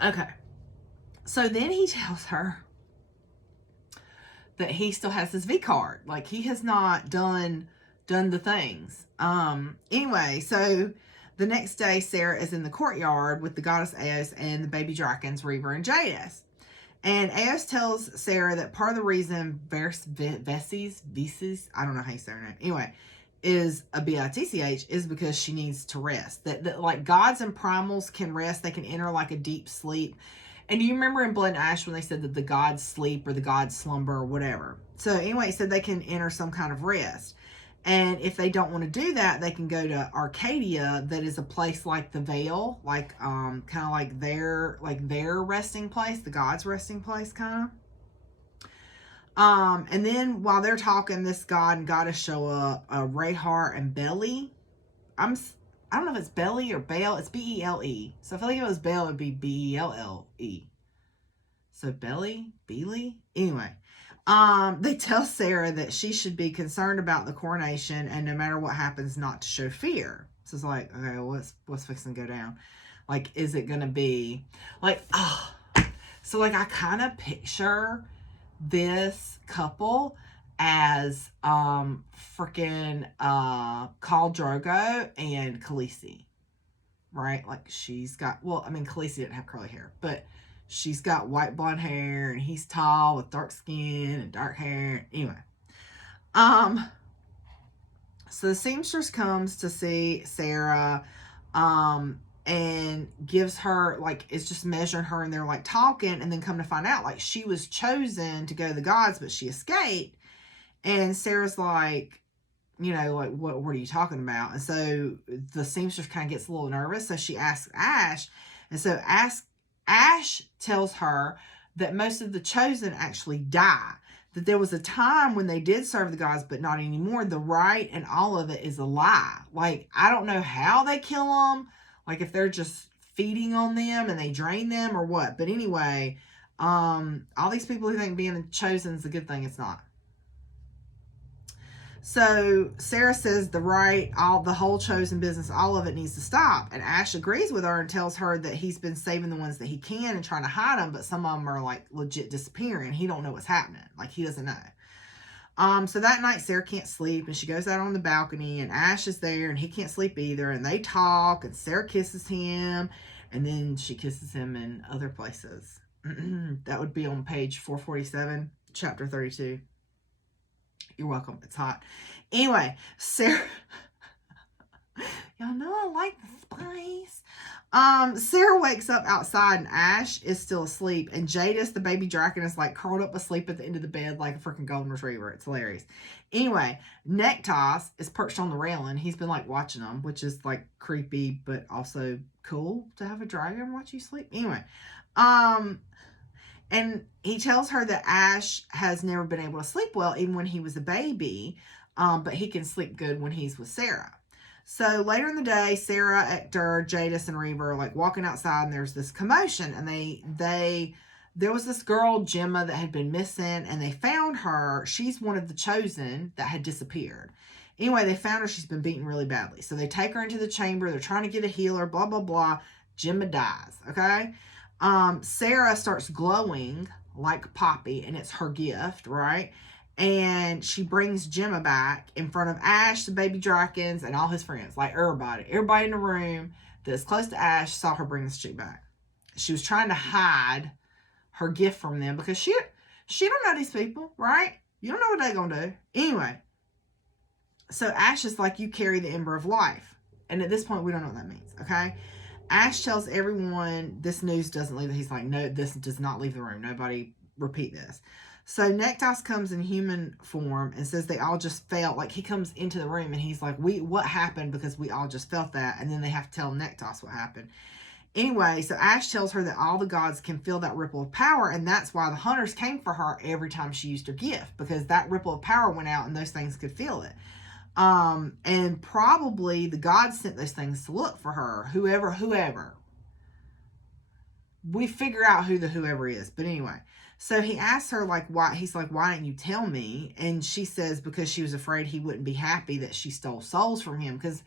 Okay. So then he tells her that he still has his V card. Like, he has not done the things. Anyway, so the next day, Sera is in the courtyard with the goddess Eos and the baby dragons, Reaver and Jadis. And Eos tells Sera that part of the reason Vesses, I don't know how you say her name. Anyway, is a bitch is because she needs to rest. That like gods and primals can rest. They can enter like a deep sleep. And do you remember in Blood and Ash when they said that the gods sleep or the gods slumber or whatever? So anyway, it said they can enter some kind of rest. And if they don't want to do that, they can go to Arcadia, that is a place like the Vale, like kind of like their resting place, the gods' resting place, kind of. And then while they're talking, this god and goddess show up, Rayhar and Belly. I don't know if it's Belly or Bale. It's Bele. So I feel like if it was Bale, it would be Belle. So Belly, Beely. Anyway. They tell Sera that she should be concerned about the coronation and no matter what happens, not to show fear. So it's like, okay, what's fixing to go down? Like, is it going to be like, so like I kind of picture this couple as freaking Khal Drogo and Khaleesi, right? Like, she's got, well, I mean, Khaleesi didn't have curly hair, but she's got white blonde hair, and he's tall with dark skin and dark hair. Anyway. So the seamstress comes to see Sera, and gives her, like, is just measuring her, and they're, like, talking, and then come to find out, like, she was chosen to go to the gods, but she escaped. And Sera's like, you know, like, what are you talking about? And so the seamstress kind of gets a little nervous, so she asks Ash, and so Ash tells her that most of the chosen actually die. That there was a time when they did serve the gods, but not anymore. The rite and all of it is a lie. Like, I don't know how they kill them. Like, if they're just feeding on them and they drain them or what. But anyway, all these people who think being chosen is a good thing, it's not. So Sera says the whole chosen business, all of it needs to stop. And Ash agrees with her and tells her that he's been saving the ones that he can and trying to hide them, but some of them are like legit disappearing. He don't know what's happening. Like, he doesn't know. So that night Sera can't sleep and she goes out on the balcony and Ash is there and he can't sleep either. And they talk and Sera kisses him and then she kisses him in other places. That would be on page 447, chapter 32. You're welcome. It's hot. Anyway, Sera. Y'all know I like the spice. Sera wakes up outside and Ash is still asleep. And Jadis, the baby dragon, is like curled up asleep at the end of the bed like a freaking golden retriever. It's hilarious. Anyway, Nektos is perched on the railing. He's been like watching them, which is like creepy, but also cool to have a dragon watch you sleep. Anyway, And he tells her that Ash has never been able to sleep well, even when he was a baby, but he can sleep good when he's with Sera. So later in the day, Sera, Ector, Jadis, and Reaver are like walking outside, and there's this commotion, and there was this girl, Gemma, that had been missing, and they found her. She's one of the chosen that had disappeared. Anyway, they found her. She's been beaten really badly. So they take her into the chamber. They're trying to get a healer, blah, blah, blah. Gemma dies, okay? Sera starts glowing like Poppy, and it's her gift, right? And she brings Gemma back in front of Ash, the baby Drakens, and all his friends. Like everybody. Everybody in the room that's close to Ash saw her bring this chick back. She was trying to hide her gift from them because she don't know these people, right? You don't know what they're going to do. Anyway. So Ash is like, you carry the Ember of Life. And at this point, we don't know what that means, okay? Ash tells everyone this news doesn't leave. He's like, no, this does not leave the room. Nobody repeat this. So Nektos comes in human form and says they all just felt, like he comes into the room and he's like, what happened? Because we all just felt that. And then they have to tell Nektos what happened. Anyway, so Ash tells her that all the gods can feel that ripple of power, and that's why the hunters came for her every time she used her gift, because that ripple of power went out and those things could feel it. And probably the gods sent those things to look for her, whoever. We figure out who the whoever is, but anyway. So he asks her, like, why? He's like, why didn't you tell me? And she says because she was afraid he wouldn't be happy that she stole souls from him, because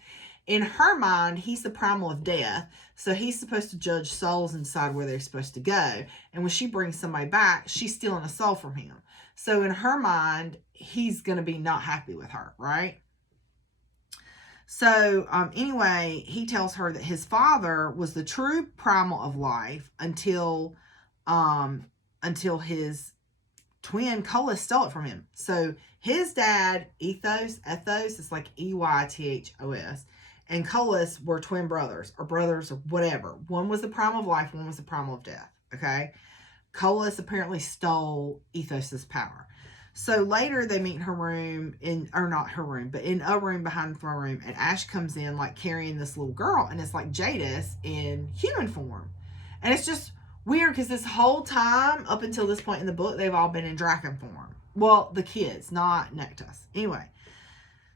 in her mind, he's the primal of death, so he's supposed to judge souls and decide where they're supposed to go. And when she brings somebody back, she's stealing a soul from him. So in her mind, he's going to be not happy with her, right? So anyway, he tells her that his father was the true primal of life until his twin Colas stole it from him. So his dad, Ethos, is like Eythos, and Colas were twin brothers or whatever. One was the primal of life, one was the primal of death. Okay, Colas apparently stole Ethos's power. So later they meet in her room, not her room, but in a room behind the throne room, and Ash comes in like carrying this little girl, and it's like Jadis in human form. And it's just weird because this whole time, up until this point in the book, they've all been in dragon form. Well, the kids, not Nektos. Anyway,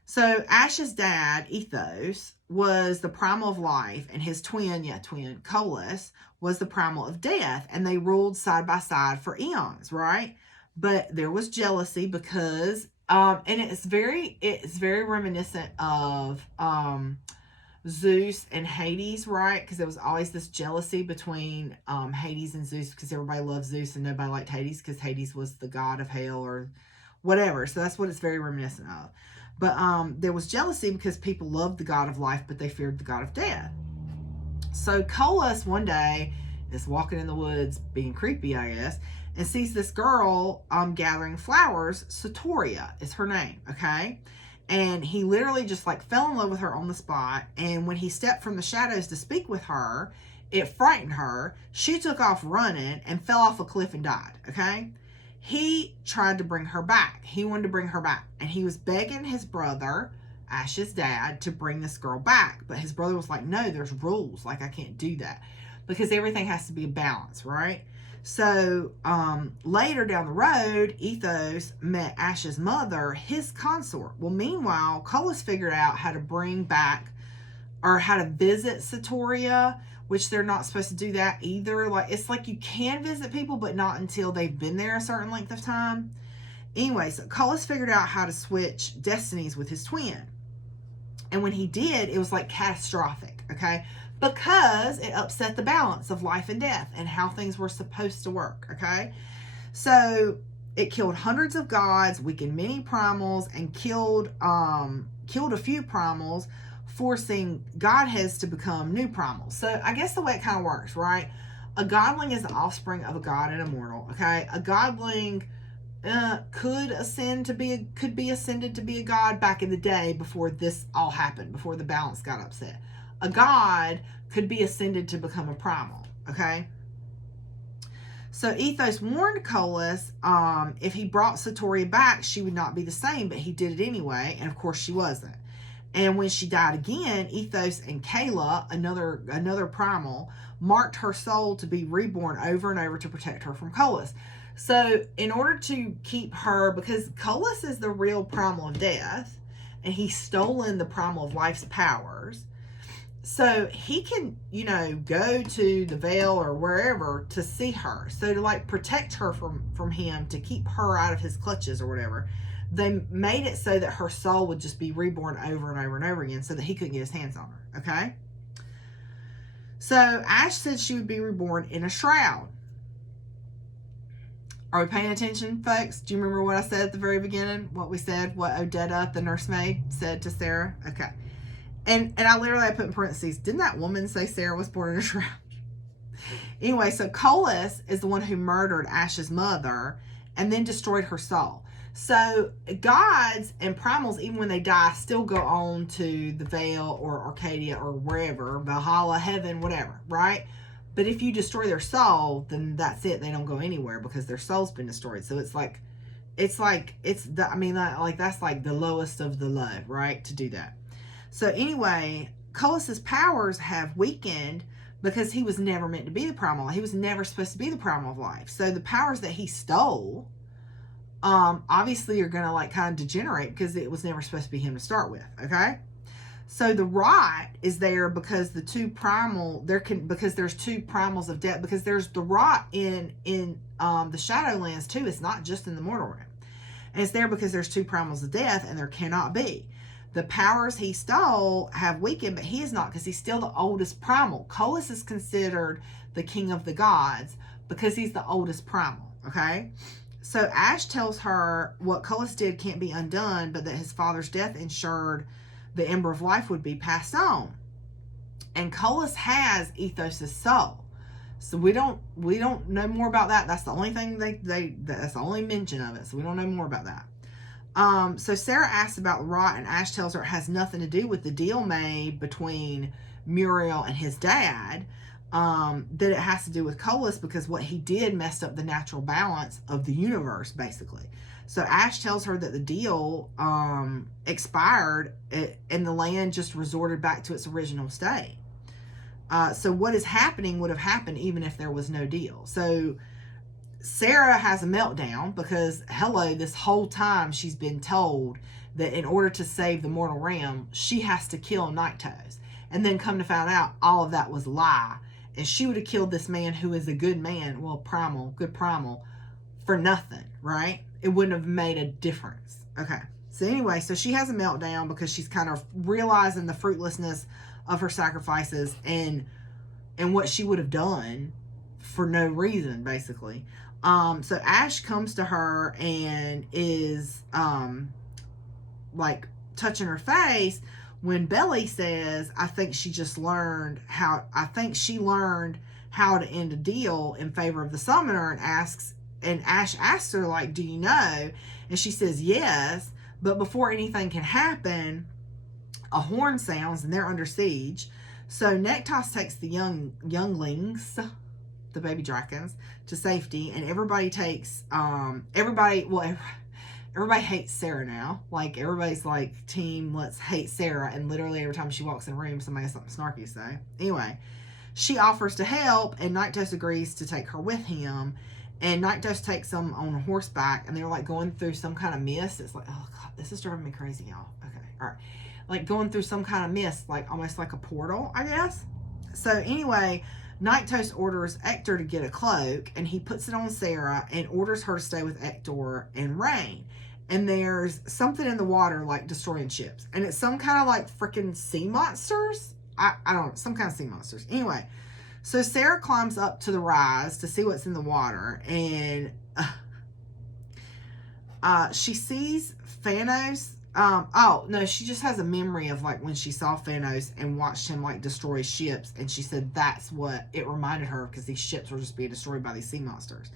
so Ash's dad, Ethos, was the primal of life, and his twin, Colas, was the primal of death, and they ruled side by side for eons, right? But there was jealousy because, and it's very reminiscent of Zeus and Hades, right? Because there was always this jealousy between Hades and Zeus, because everybody loved Zeus and nobody liked Hades because Hades was the god of hell or whatever. So that's what it's very reminiscent of. But there was jealousy because people loved the god of life, but they feared the god of death. So Colas one day is walking in the woods, being creepy, I guess, and sees this girl gathering flowers. Satoria is her name, okay? And he literally just like fell in love with her on the spot. And when he stepped from the shadows to speak with her, it frightened her. She took off running and fell off a cliff and died, okay? He tried to bring her back. He wanted to bring her back. And he was begging his brother, Ash's dad, to bring this girl back. But his brother was like, no, there's rules. Like, I can't do that. Because everything has to be a balance, right? So later down the road, Ethos met Ash's mother, his consort. Well, meanwhile, Colas figured out how to bring back, or how to visit Satoria, which they're not supposed to do that either. Like, it's like you can visit people, but not until they've been there a certain length of time. Anyway, so Colas figured out how to switch destinies with his twin. And when he did, it was like catastrophic, okay? Because it upset the balance of life and death and how things were supposed to work, okay? So it killed hundreds of gods, weakened many primals, and killed a few primals, forcing godheads to become new primals. So I guess the way it kind of works, right? A godling is the offspring of a god and immortal, okay? A godling could be ascended to be a god back in the day before this all happened, before the balance got upset. A god could be ascended to become a primal, okay? So Ethos warned Colas if he brought Satoria back, she would not be the same, but he did it anyway, and of course she wasn't. And when she died again, Ethos and Kayla, another primal, marked her soul to be reborn over and over to protect her from Colas. So in order to keep her, because Colas is the real primal of death, and he's stolen the primal of life's powers, so he can, go to the Vale or wherever to see her. So to like protect her from him, to keep her out of his clutches or whatever, they made it so that her soul would just be reborn over and over and over again so that he couldn't get his hands on her. Okay? So Ash said she would be reborn in a shroud. Are we paying attention, folks? Do you remember what I said at the very beginning? What we said, what Odetta, the nursemaid, said to Sera? Okay. And I literally put in parentheses, didn't that woman say Sera was born in a shroud? Anyway, so Colas is the one who murdered Ash's mother and then destroyed her soul. So gods and primals, even when they die, still go on to the Vale or Arcadia or wherever, Valhalla, heaven, whatever, right? But if you destroy their soul, then that's it. They don't go anywhere because their soul's been destroyed. So that's like the lowest of the low, right? To do that. So anyway, Colas's powers have weakened because he was never meant to be the primal. He was never supposed to be the primal of life. So the powers that he stole, obviously are going to like kind of degenerate because it was never supposed to be him to start with. Okay. So the rot is there because because there's two primals of death, because there's the rot in the Shadowlands too. It's not just in the mortal realm. And it's there because there's two primals of death, and there cannot be. The powers he stole have weakened, but he is not, because he's still the oldest primal. Colas is considered the king of the gods because he's the oldest primal. Okay. So Ash tells her what Colas did can't be undone, but that his father's death ensured the Ember of Life would be passed on. And Colas has Ethos's soul. So we don't know more about that. That's the only thing that's the only mention of it. So we don't know more about that. So Sera asks about rot, and Ash tells her it has nothing to do with the deal made between Muriel and his dad. That it has to do with Colas, because what he did messed up the natural balance of the universe, basically. So Ash tells her that the deal expired and the land just resorted back to its original state. So what is happening would have happened even if there was no deal. So Sera has a meltdown because, hello, this whole time she's been told that in order to save the mortal realm, she has to kill Nighttoes. And then come to find out all of that was a lie. And she would have killed this man who is a good man, good primal, for nothing, right? It wouldn't have made a difference. Okay. So anyway, so she has a meltdown because she's kind of realizing the fruitlessness of her sacrifices and what she would have done for no reason, basically. So Ash comes to her and is like touching her face when Belly says, I think she learned how to end a deal in favor of the summoner, and Ash asks her, like, do you know? And she says yes, but before anything can happen, a horn sounds and they're under siege. So Nektos takes the younglings, the baby dragons, to safety, and everybody hates Sera now. Like, everybody's like, team, let's hate Sera, and literally every time she walks in a room, somebody has something snarky to say. Anyway, she offers to help, and Nighttoes agrees to take her with him, and Nighttoes takes them on horseback, and they're like going through some kind of mist. It's like, oh god, this is driving me crazy, y'all. Okay, all right. Like going through some kind of mist, like almost like a portal, I guess. So anyway, Nighttoes orders Hector to get a cloak, and he puts it on Sera and orders her to stay with Hector and Rain. And there's something in the water like destroying ships, and it's some kind of like freaking sea monsters. I don't know, some kind of sea monsters. Anyway, so Sera climbs up to the rise to see what's in the water, and she sees Thanos. She just has a memory of like when she saw Thanos and watched him like destroy ships, and she said that's what it reminded her of, because these ships were just being destroyed by these sea monsters.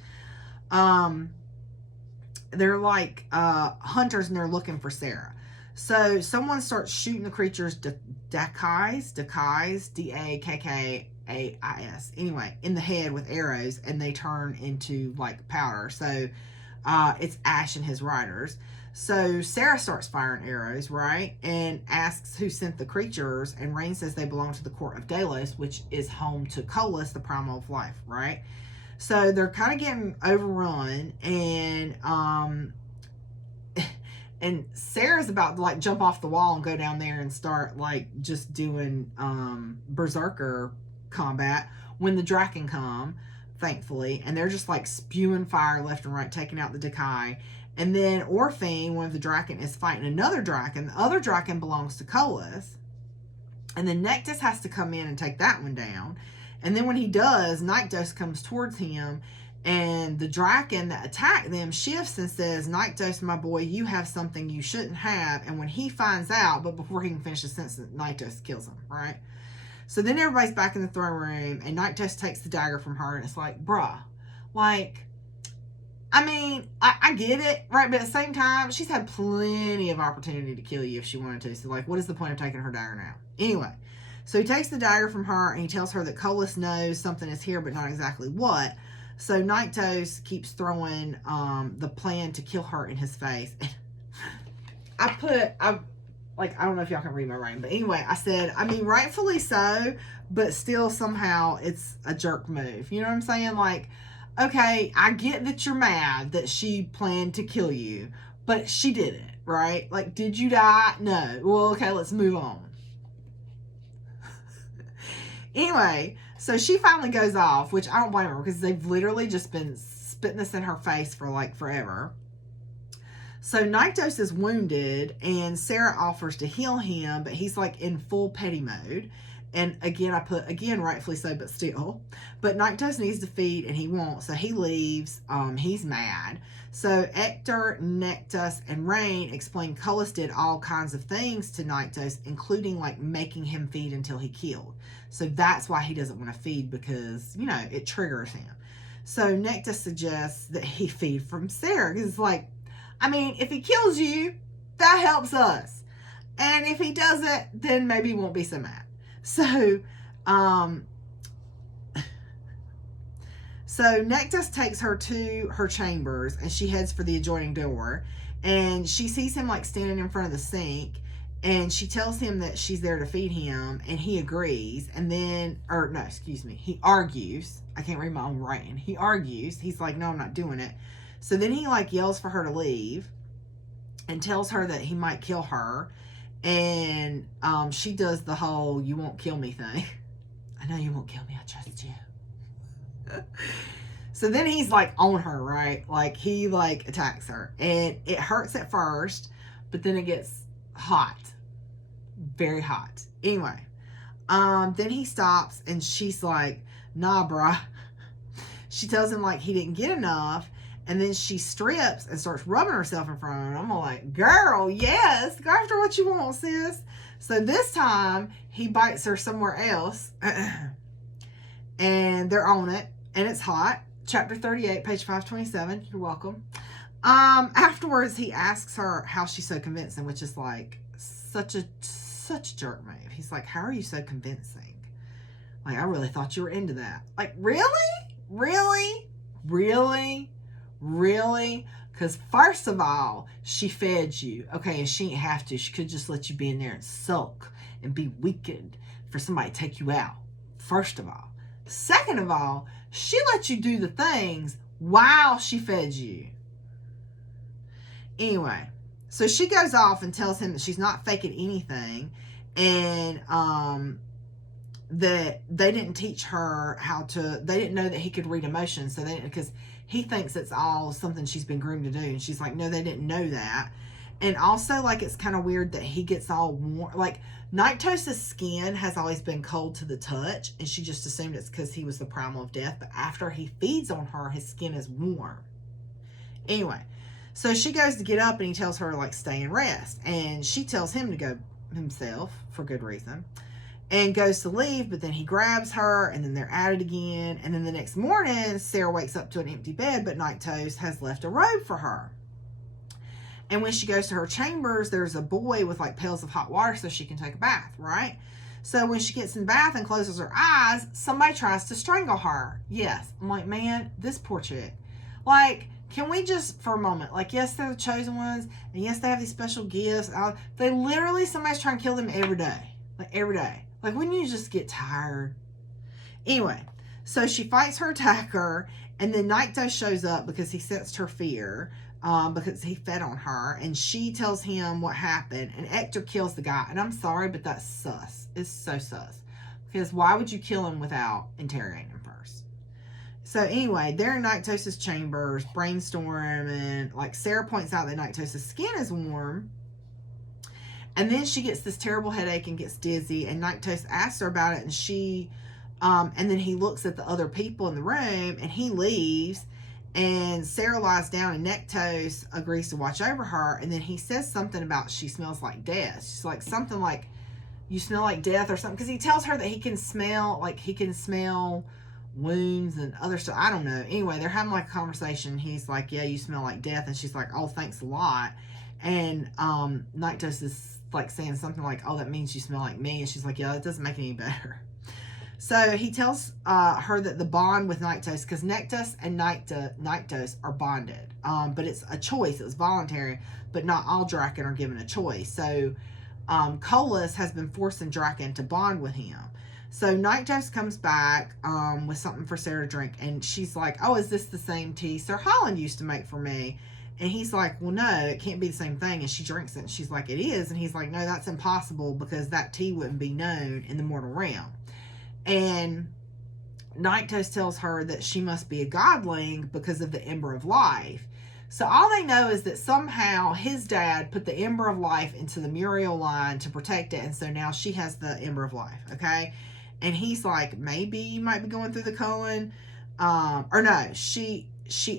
They're like hunters, and they're looking for Sera. So someone starts shooting the creatures, Dakais, Dakkais, anyway, in the head with arrows, and they turn into like powder. So it's Ash and his riders. So Sera starts firing arrows, right? And asks who sent the creatures. And Rain says they belong to the court of Delos, which is home to Colas, the primal of life, right? So they're kind of getting overrun. And Sarah's about to like jump off the wall and go down there and start like just doing berserker combat when the Draken come, thankfully. And they're just like spewing fire left and right, taking out the Decai. And then Orphine, one of the Draken, is fighting another Draken. The other Draken belongs to Colas. And then Nectus has to come in and take that one down. And then when he does, Nyktos comes towards him. And the Draken that attacked them shifts and says, Nyktos, my boy, you have something you shouldn't have. And when he finds out, but before he can finish his sentence, Nyktos kills him, right? So then everybody's back in the throne room. And Nyktos takes the dagger from her. And it's like, bruh, like... I mean, I get it, right? But at the same time, she's had plenty of opportunity to kill you if she wanted to. So, like, what is the point of taking her dagger now? Anyway, so he takes the dagger from her and he tells her that Colas knows something is here, but not exactly what. So Nyktos keeps throwing the plan to kill her in his face. I don't know if y'all can read my writing, but anyway, I said, I mean, rightfully so, but still somehow it's a jerk move. You know what I'm saying? Like, okay, I get that you're mad that she planned to kill you, but she didn't, right? Like, did you die? No. Well, okay, let's move on. Anyway, so she finally goes off, which I don't blame her because they've literally just been spitting this in her face for like forever. So Nyktos is wounded and Sera offers to heal him, but he's like in full petty mode. And again, I put, again, rightfully so, but still. But Nyktos needs to feed, and he won't. So he leaves. He's mad. So Ector, Nectus, and Rain explain Colas did all kinds of things to Nyktos, including, like, making him feed until he killed. So that's why he doesn't want to feed, because, you know, it triggers him. So Nectus suggests that he feed from Sera. Because it's like, I mean, if he kills you, that helps us. And if he doesn't, then maybe he won't be so mad. So Nectus takes her to her chambers and she heads for the adjoining door and she sees him like standing in front of the sink and she tells him that she's there to feed him and he agrees and then, he argues. I can't read my own writing. He argues. He's like, no, I'm not doing it. So then he like yells for her to leave and tells her that he might kill her. And she does the whole you won't kill me thing. I know you won't kill me. I trust you. So then he's like on her, right? Like he like attacks her. And it hurts at first, but then it gets hot. Very hot. Anyway. Then he stops and she's like, nah, bruh. She tells him like he didn't get enough. And then she strips and starts rubbing herself in front of him. I'm like, girl, yes. Go after what you want, sis. So this time, he bites her somewhere else. And they're on it. And it's hot. Chapter 38, page 527. You're welcome. Afterwards, he asks her how she's so convincing, which is like such a jerk move. He's like, how are you so convincing? Like, I really thought you were into that. Like, really? Really? Really? Really? Because first of all, she fed you. Okay, and she didn't have to. She could just let you be in there and sulk and be weakened for somebody to take you out. First of all. Second of all, she let you do the things while she fed you. Anyway, so she goes off and tells him that she's not faking anything and that they didn't teach her they didn't know that he could read emotions. So because he thinks it's all something she's been groomed to do. And she's like, no, they didn't know that. And also, like, it's kind of weird that he gets all warm. Like, Nyktos' skin has always been cold to the touch. And she just assumed it's because he was the primal of death. But after he feeds on her, his skin is warm. Anyway, so she goes to get up and he tells her, like, stay and rest. And she tells him to go himself for good reason. And goes to leave, but then he grabs her, and then they're at it again. And then the next morning, Sera wakes up to an empty bed, but Nyktos has left a robe for her. And when she goes to her chambers, there's a boy with like pails of hot water so she can take a bath, right? So when she gets in the bath and closes her eyes, somebody tries to strangle her. Yes. I'm like, man, this poor chick. Like, can we just, for a moment, like, yes, they're the chosen ones, and yes, they have these special gifts. They literally, somebody's trying to kill them every day. Like, every day. Like, wouldn't you just get tired? Anyway, so she fights her attacker, and then Nyctos shows up because he sensed her fear, because he fed on her, and she tells him what happened, and Hector kills the guy. And I'm sorry, but that's sus. It's so sus. Because why would you kill him without interrogating him first? So anyway, they're in Nyctos' chambers, brainstorming. Like, Sera points out that Nyctos' skin is warm. And then she gets this terrible headache and gets dizzy. And Nyctos asks her about it. And she, and then he looks at the other people in the room. And he leaves. And Sera lies down. And Nyctos agrees to watch over her. And then he says something about she smells like death. She's like, something like, you smell like death or something. Because he tells her that he can smell wounds and other stuff. I don't know. Anyway, they're having like a conversation. He's like, yeah, you smell like death. And she's like, oh, thanks a lot. And Nyctos is like saying something like, oh, that means you smell like me. And she's like, yeah, that doesn't make it any better. So he tells her that the bond with Nyctos, because Nyctos and Nyctos are bonded, but it's a choice. It was voluntary, but not all Draken are given a choice. So Colas has been forcing Draken to bond with him. So Nyctos comes back with something for Sera to drink, and she's like, oh, is this the same tea Sir Holland used to make for me? And he's like, well, no, it can't be the same thing. And she drinks it, and she's like, it is. And he's like, no, that's impossible, because that tea wouldn't be known in the mortal realm. And Nyctos tells her that she must be a godling because of the Ember of Life. So all they know is that somehow his dad put the Ember of Life into the Muriel line to protect it, and so now she has the Ember of Life, okay? And he's like, maybe you might be going through the colon. Or no, she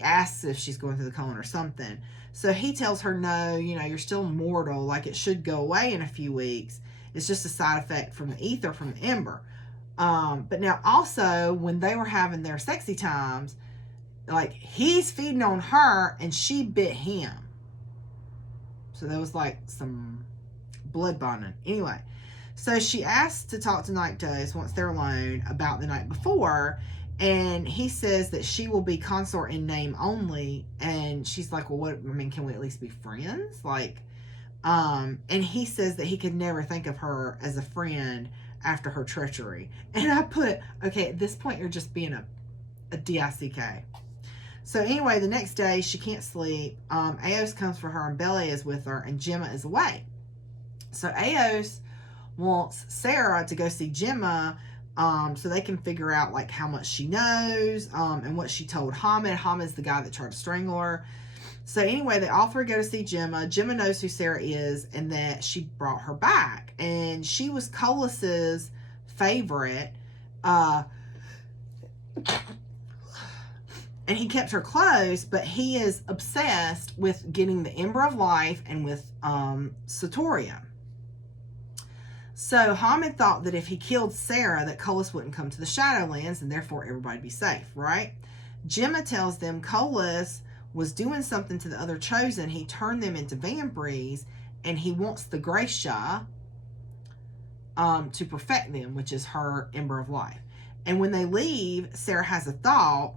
asks if she's going through the colon or something. So he tells her, no, you're still mortal. Like, it should go away in a few weeks. It's just a side effect from the ether from the Ember. But now also, when they were having their sexy times, like, he's feeding on her and she bit him. So there was like some blood bonding. Anyway. So she asks to talk to Nyctos once they're alone about the night before, and he says that she will be consort in name only, and she's like, well, what, can we at least be friends? Like, and he says that he could never think of her as a friend after her treachery. And I put, okay, at this point, you're just being a DICK. So anyway, the next day, she can't sleep. Eos comes for her, and Bele is with her, and Gemma is away. So Eos wants Sera to go see Gemma, so they can figure out like how much she knows, and what she told Hamid. Hamid's the guy that tried to strangle her. So anyway, they all three go to see Gemma. Gemma knows who Sera is and that she brought her back, and she was Colas's favorite, and he kept her close, but he is obsessed with getting the Ember of Life and with Satoria. So Hamid thought that if he killed Sera, that Colas wouldn't come to the Shadowlands, and therefore everybody'd be safe, right? Gemma tells them Colas was doing something to the other Chosen. He turned them into vampires, and he wants the Gracia to perfect them, which is her Ember of Life. And when they leave, Sera has a thought.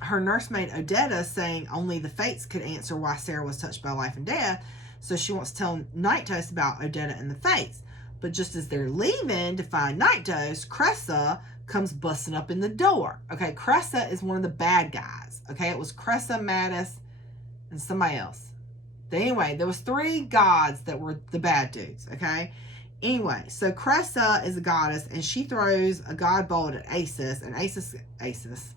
Her nursemaid Odetta saying only the Fates could answer why Sera was touched by life and death. So she wants to tell Nyctos about Odetta and the Fates. But just as they're leaving to find Nyctos, Cressa comes busting up in the door. Okay, Cressa is one of the bad guys. Okay, it was Cressa, Mattis, and somebody else. But anyway, there was 3 gods that were the bad dudes. Okay, anyway, so Cressa is a goddess, and she throws a god bolt at Acis, and Acis, this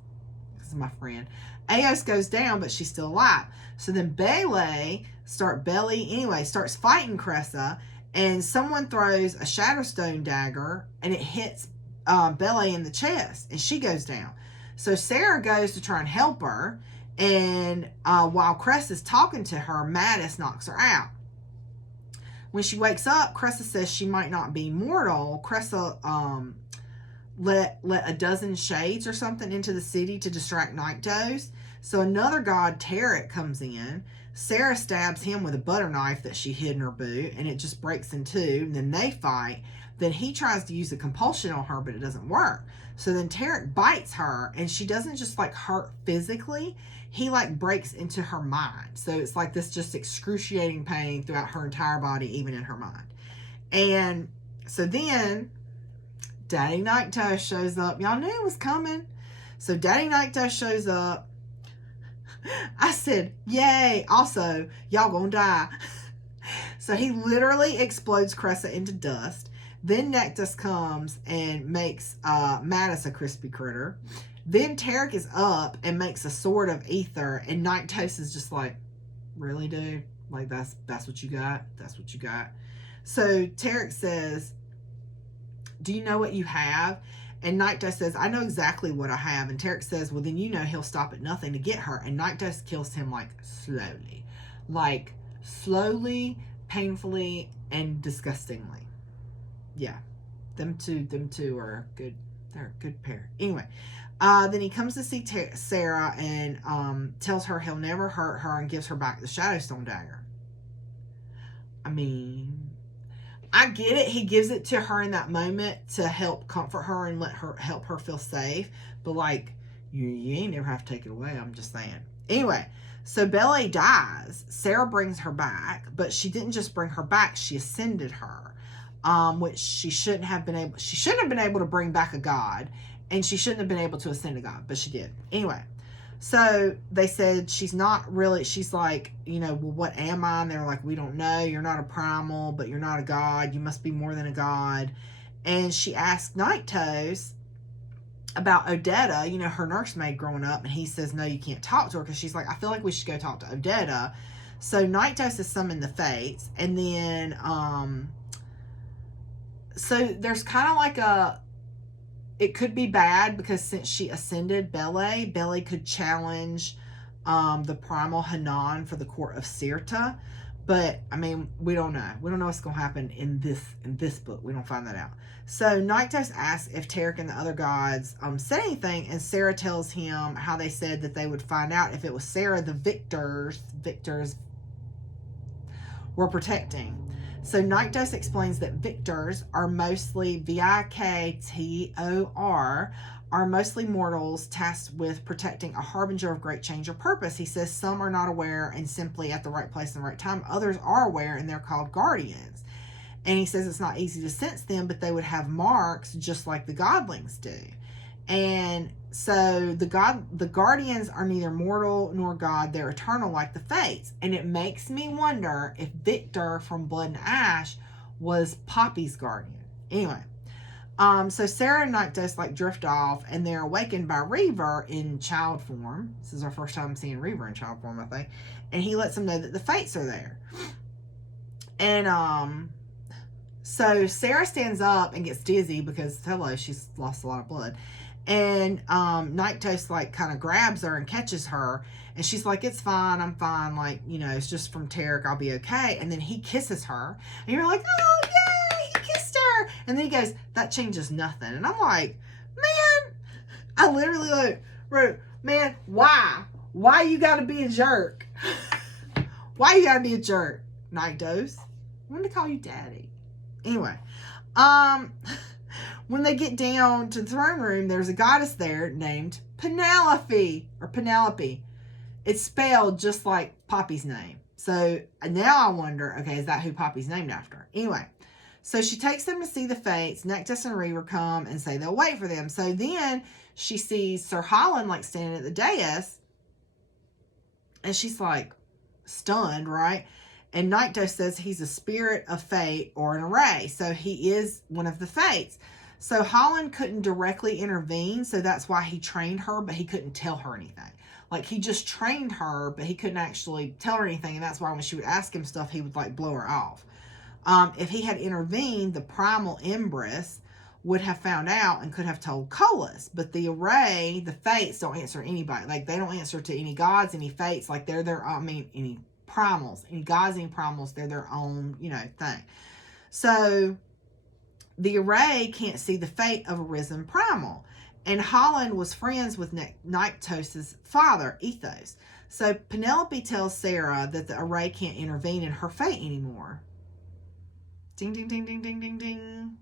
is my friend, Eos goes down, but she's still alive. So then Bele starts fighting Cressa, and someone throws a Shadowstone dagger, and it hits Bele in the chest, and she goes down. So Sera goes to try and help her, and while Cressa's talking to her, Mattis knocks her out. When she wakes up, Cressa says she might not be mortal. Cressa let a dozen shades or something into the city to distract Nyctos. So another god, Tarek, comes in. Sera stabs him with a butter knife that she hid in her boot, and it just breaks in two. And then they fight. Then he tries to use a compulsion on her, but it doesn't work. So then Tarek bites her, and she doesn't just like hurt physically. He like breaks into her mind. So it's like this just excruciating pain throughout her entire body, even in her mind. And so then Daddy Nikto shows up. Y'all knew it was coming. So Daddy Nikto shows up. I said, yay. Also, y'all gonna die. So he literally explodes Cressa into dust. Then Nectus comes and makes Mattis a crispy critter. Then Tarek is up and makes a sword of ether. And Niktos is just like, really, dude? Like, that's what you got? That's what you got? So Tarek says, do you know what you have? And Niktos says, I know exactly what I have. And Tarek says, well, then you know he'll stop at nothing to get her. And Niktos kills him, like, slowly. Like, slowly, painfully, and disgustingly. Yeah. Them two are good. They're a good pair. Anyway. Then he comes to see Sera and tells her he'll never hurt her and gives her back the Shadowstone dagger. I mean, I get it. He gives it to her in that moment to help comfort her and help her feel safe. But like, you ain't never have to take it away. I'm just saying. Anyway, so Bele dies. Sera brings her back, but she didn't just bring her back. She ascended her, which she shouldn't have been able. She shouldn't have been able to bring back a god, and she shouldn't have been able to ascend a god, but she did. Anyway. So they said she's not really, she's like, you know, well, what am I? And they're like, we don't know. You're not a primal, but you're not a god. You must be more than a god. And she asked Niktos about Odetta, you know, her nursemaid growing up. And he says, no, you can't talk to her. Because she's like, I feel like we should go talk to Odetta. So Niktos has summoned the Fates. And then, so there's kind of like it could be bad because since she ascended Bele could challenge the primal Hanan for the court of Sirta. But I mean, we don't know. We don't know what's going to happen in this book. We don't find that out. So Niktos asks if Tarek and the other gods said anything, and Sera tells him how they said that they would find out if it was Sera the victors were protecting. So Niktos explains that victors are mostly Viktor, are mostly mortals tasked with protecting a harbinger of great change or purpose. He says some are not aware and simply at the right place and the right time. Others are aware and they're called guardians. And he says it's not easy to sense them, but they would have marks just like the godlings do. And so the guardians are neither mortal nor god. They're eternal like the Fates. And it makes me wonder if Victor from Blood and Ash was Poppy's guardian. Anyway, so Sera and Niktos like drift off, and they're awakened by Reaver in child form. This is our first time seeing Reaver in child form, I think. And he lets them know that the Fates are there. And so Sera stands up and gets dizzy because, hello, she's lost a lot of blood. And Niktos like kind of grabs her and catches her, and she's like, it's fine, I'm fine, like, you know, it's just from Tarek, I'll be okay. And then he kisses her, and you're like, oh yay, he kissed her. And then he goes, that changes nothing. And I'm like, man, I literally like wrote, man, why you gotta be a jerk? Why you gotta be a jerk, Niktos? I wanted to call you daddy. Anyway, when they get down to the throne room, there's a goddess there named Penelope. It's spelled just like Poppy's name. So now I wonder, okay, is that who Poppy's named after? Anyway, so she takes them to see the Fates. Nectus and Reaver come and say they'll wait for them. So then she sees Sir Holland like standing at the dais, and she's like stunned, right? And Niktos says he's a spirit of fate or an array. So he is one of the Fates. So Holland couldn't directly intervene, so that's why he trained her, but he couldn't tell her anything. Like, he just trained her, but he couldn't actually tell her anything, and that's why when she would ask him stuff, he would, like, blow her off. If he had intervened, the primal Empress would have found out and could have told Colas. But the array, the Fates, don't answer anybody. Like, they don't answer to any gods, any Fates. Like, they're their, any primals. Any gods, any primals, they're their own, you know, thing. So the array can't see the fate of a risen primal. And Holland was friends with Nyctos' father, Ethos. So Penelope tells Sera that the array can't intervene in her fate anymore. Ding, ding, ding, ding, ding, ding, ding.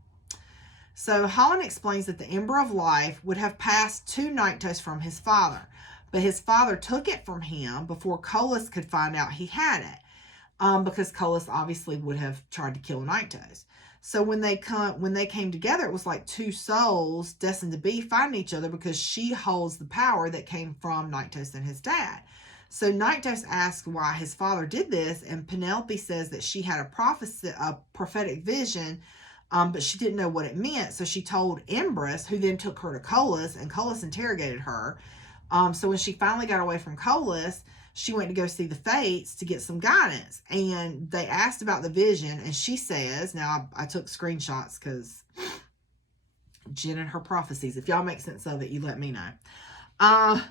So Holland explains that the Ember of Life would have passed to Nyctos from his father, but his father took it from him before Colas could find out he had it, because Colas obviously would have tried to kill Nyctos. So when they came together, it was like two souls destined to be fighting each other because she holds the power that came from Nyctos and his dad. So Nyctos asks why his father did this, and Penelope says that she had a prophetic vision, but she didn't know what it meant. So she told Empress, who then took her to Colas, and Colas interrogated her. So when she finally got away from Colas, she went to go see the Fates to get some guidance. And they asked about the vision, and she says, now I took screenshots because Jen and her prophecies. If y'all make sense of it, you let me know.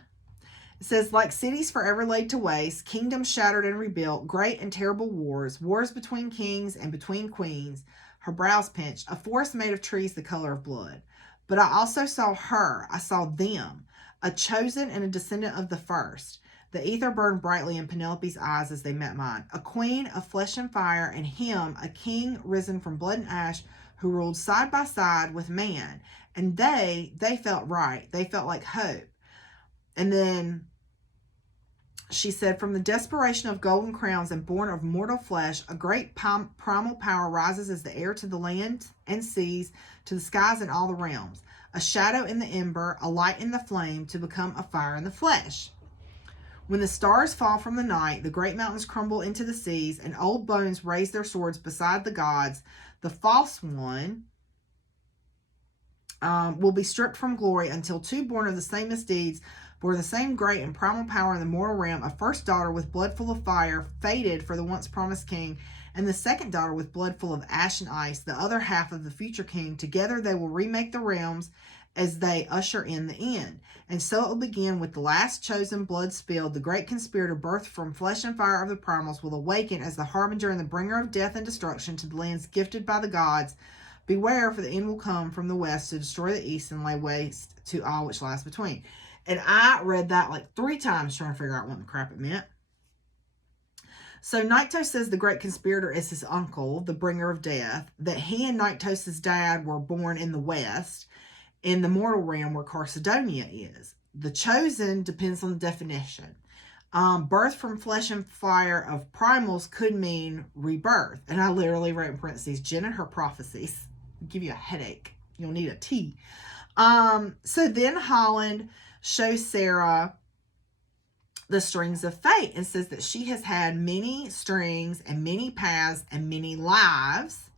It says, like cities forever laid to waste, kingdoms shattered and rebuilt, great and terrible wars between kings and between queens, her brows pinched, a forest made of trees the color of blood. But I also saw her, I saw them, a chosen and a descendant of the first. The ether burned brightly in Penelope's eyes as they met mine. A queen of flesh and fire, and him, a king risen from blood and ash, who ruled side by side with man. And they felt right. They felt like hope. And then she said, from the desperation of golden crowns and born of mortal flesh, a great primal power rises as the heir to the land and seas, to the skies and all the realms. A shadow in the ember, a light in the flame, to become a fire in the flesh. When the stars fall from the night, the great mountains crumble into the seas, and old bones raise their swords beside the gods, the false one will be stripped from glory until two born of the same misdeeds, bore the same great and primal power in the mortal realm, a first daughter with blood full of fire, fated for the once promised king, and the second daughter with blood full of ash and ice, the other half of the future king. Together they will remake the realms as they usher in the end. And so it will begin with the last chosen blood spilled. The great conspirator, birthed from flesh and fire of the primals, will awaken as the harbinger and the bringer of death and destruction to the lands gifted by the gods. Beware, for the end will come from the west to destroy the east and lay waste to all which lies between. And I read that like 3 times trying to figure out what the crap it meant. So Nyctos says the great conspirator is his uncle, the bringer of death, that he and Nyctos' dad were born in the west, in the mortal realm where Carcedonia is. The chosen depends on the definition. Birth from flesh and fire of primals could mean rebirth. And I literally wrote in parentheses, Jen and her prophecies. I'll give you a headache. You'll need a tea. So then Holland shows Sera the strings of fate and says that she has had many strings and many paths and many lives,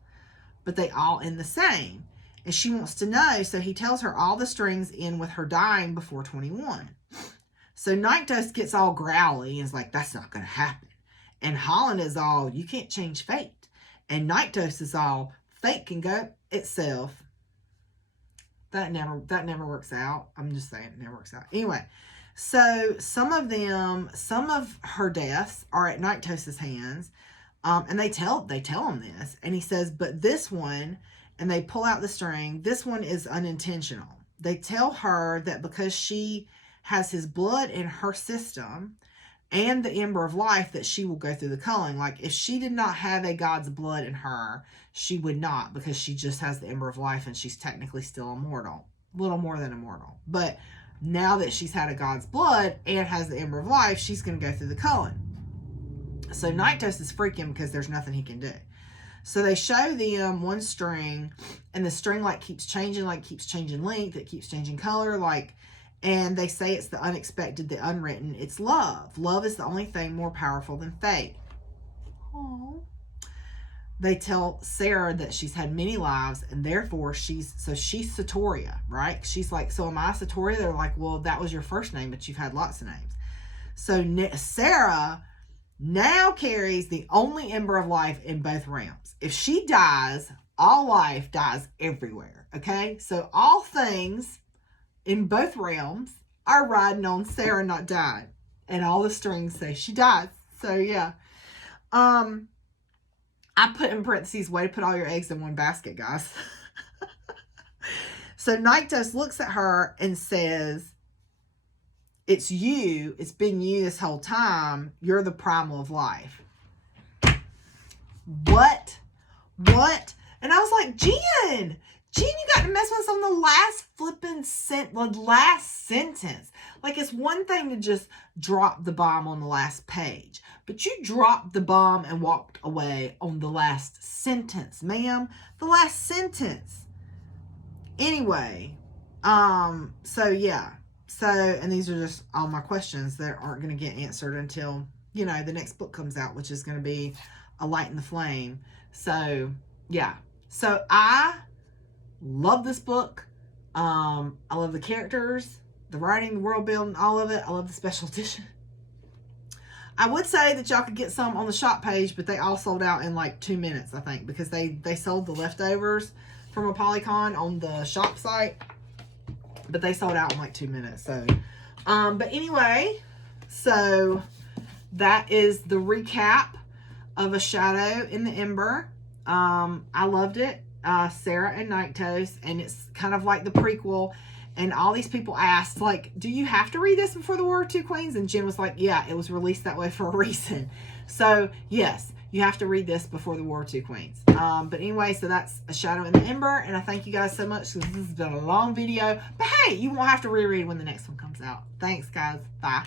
but they all end the same. And she wants to know, so he tells her all the strings end with her dying before 21. So Nyctos gets all growly and is like, that's not going to happen. And Holland is all, you can't change fate. And Nyctos is all, fate can go itself. That never works out. I'm just saying, it never works out. Anyway, so some of her deaths are at Nyctos' hands. And they tell him this. And he says, but this one, and they pull out the string, this one is unintentional. They tell her that because she has his blood in her system and the Ember of Life, that she will go through the culling. Like, if she did not have a god's blood in her, she would not, because she just has the Ember of Life and she's technically still immortal. A little more than immortal. But now that she's had a god's blood and has the Ember of Life, she's going to go through the culling. So Nyctos is freaking because there's nothing he can do. So they show them one string, and the string keeps changing length, it keeps changing color, and they say it's the unexpected, the unwritten. It's love. Love is the only thing more powerful than fate. Aww. They tell Sera that she's had many lives, and therefore she's Satoria, right? She's like, so am I Satoria? They're like, well, that was your first name, but you've had lots of names. So Sera now carries the only Ember of Life in both realms. If she dies, all life dies everywhere, okay? So all things in both realms are riding on Sera not dying. And all the strings say she dies. So, yeah. I put in parentheses, way to put all your eggs in one basket, guys. So Nyctos looks at her and says, it's you. It's been you this whole time. You're the primal of life. What? What? And I was like, Jen, you got to mess with us on the last flipping last sentence. Like, it's one thing to just drop the bomb on the last page, but you dropped the bomb and walked away on the last sentence, ma'am. The last sentence. Anyway, so yeah. So, and these are just all my questions that aren't going to get answered until, you know, the next book comes out, which is going to be A Light in the Flame. So, yeah. So, I love this book. I love the characters, the writing, the world building, all of it. I love the special edition. I would say that y'all could get some on the shop page, but they all sold out in like 2 minutes, I think, because they sold the leftovers from a Polycon on the shop site, but they sold out in like 2 minutes. So, but anyway, so that is the recap of A Shadow in the Ember. I loved it. Sera and Nyctos, and it's kind of like the prequel. And all these people asked, like, do you have to read this before the War of Two Queens? And Jen was like, yeah, it was released that way for a reason. So, yes, you have to read this before the War of Two Queens. But anyway, so that's A Shadow in the Ember. And I thank you guys so much because this has been a long video. But hey, you won't have to reread when the next one comes out. Thanks, guys. Bye.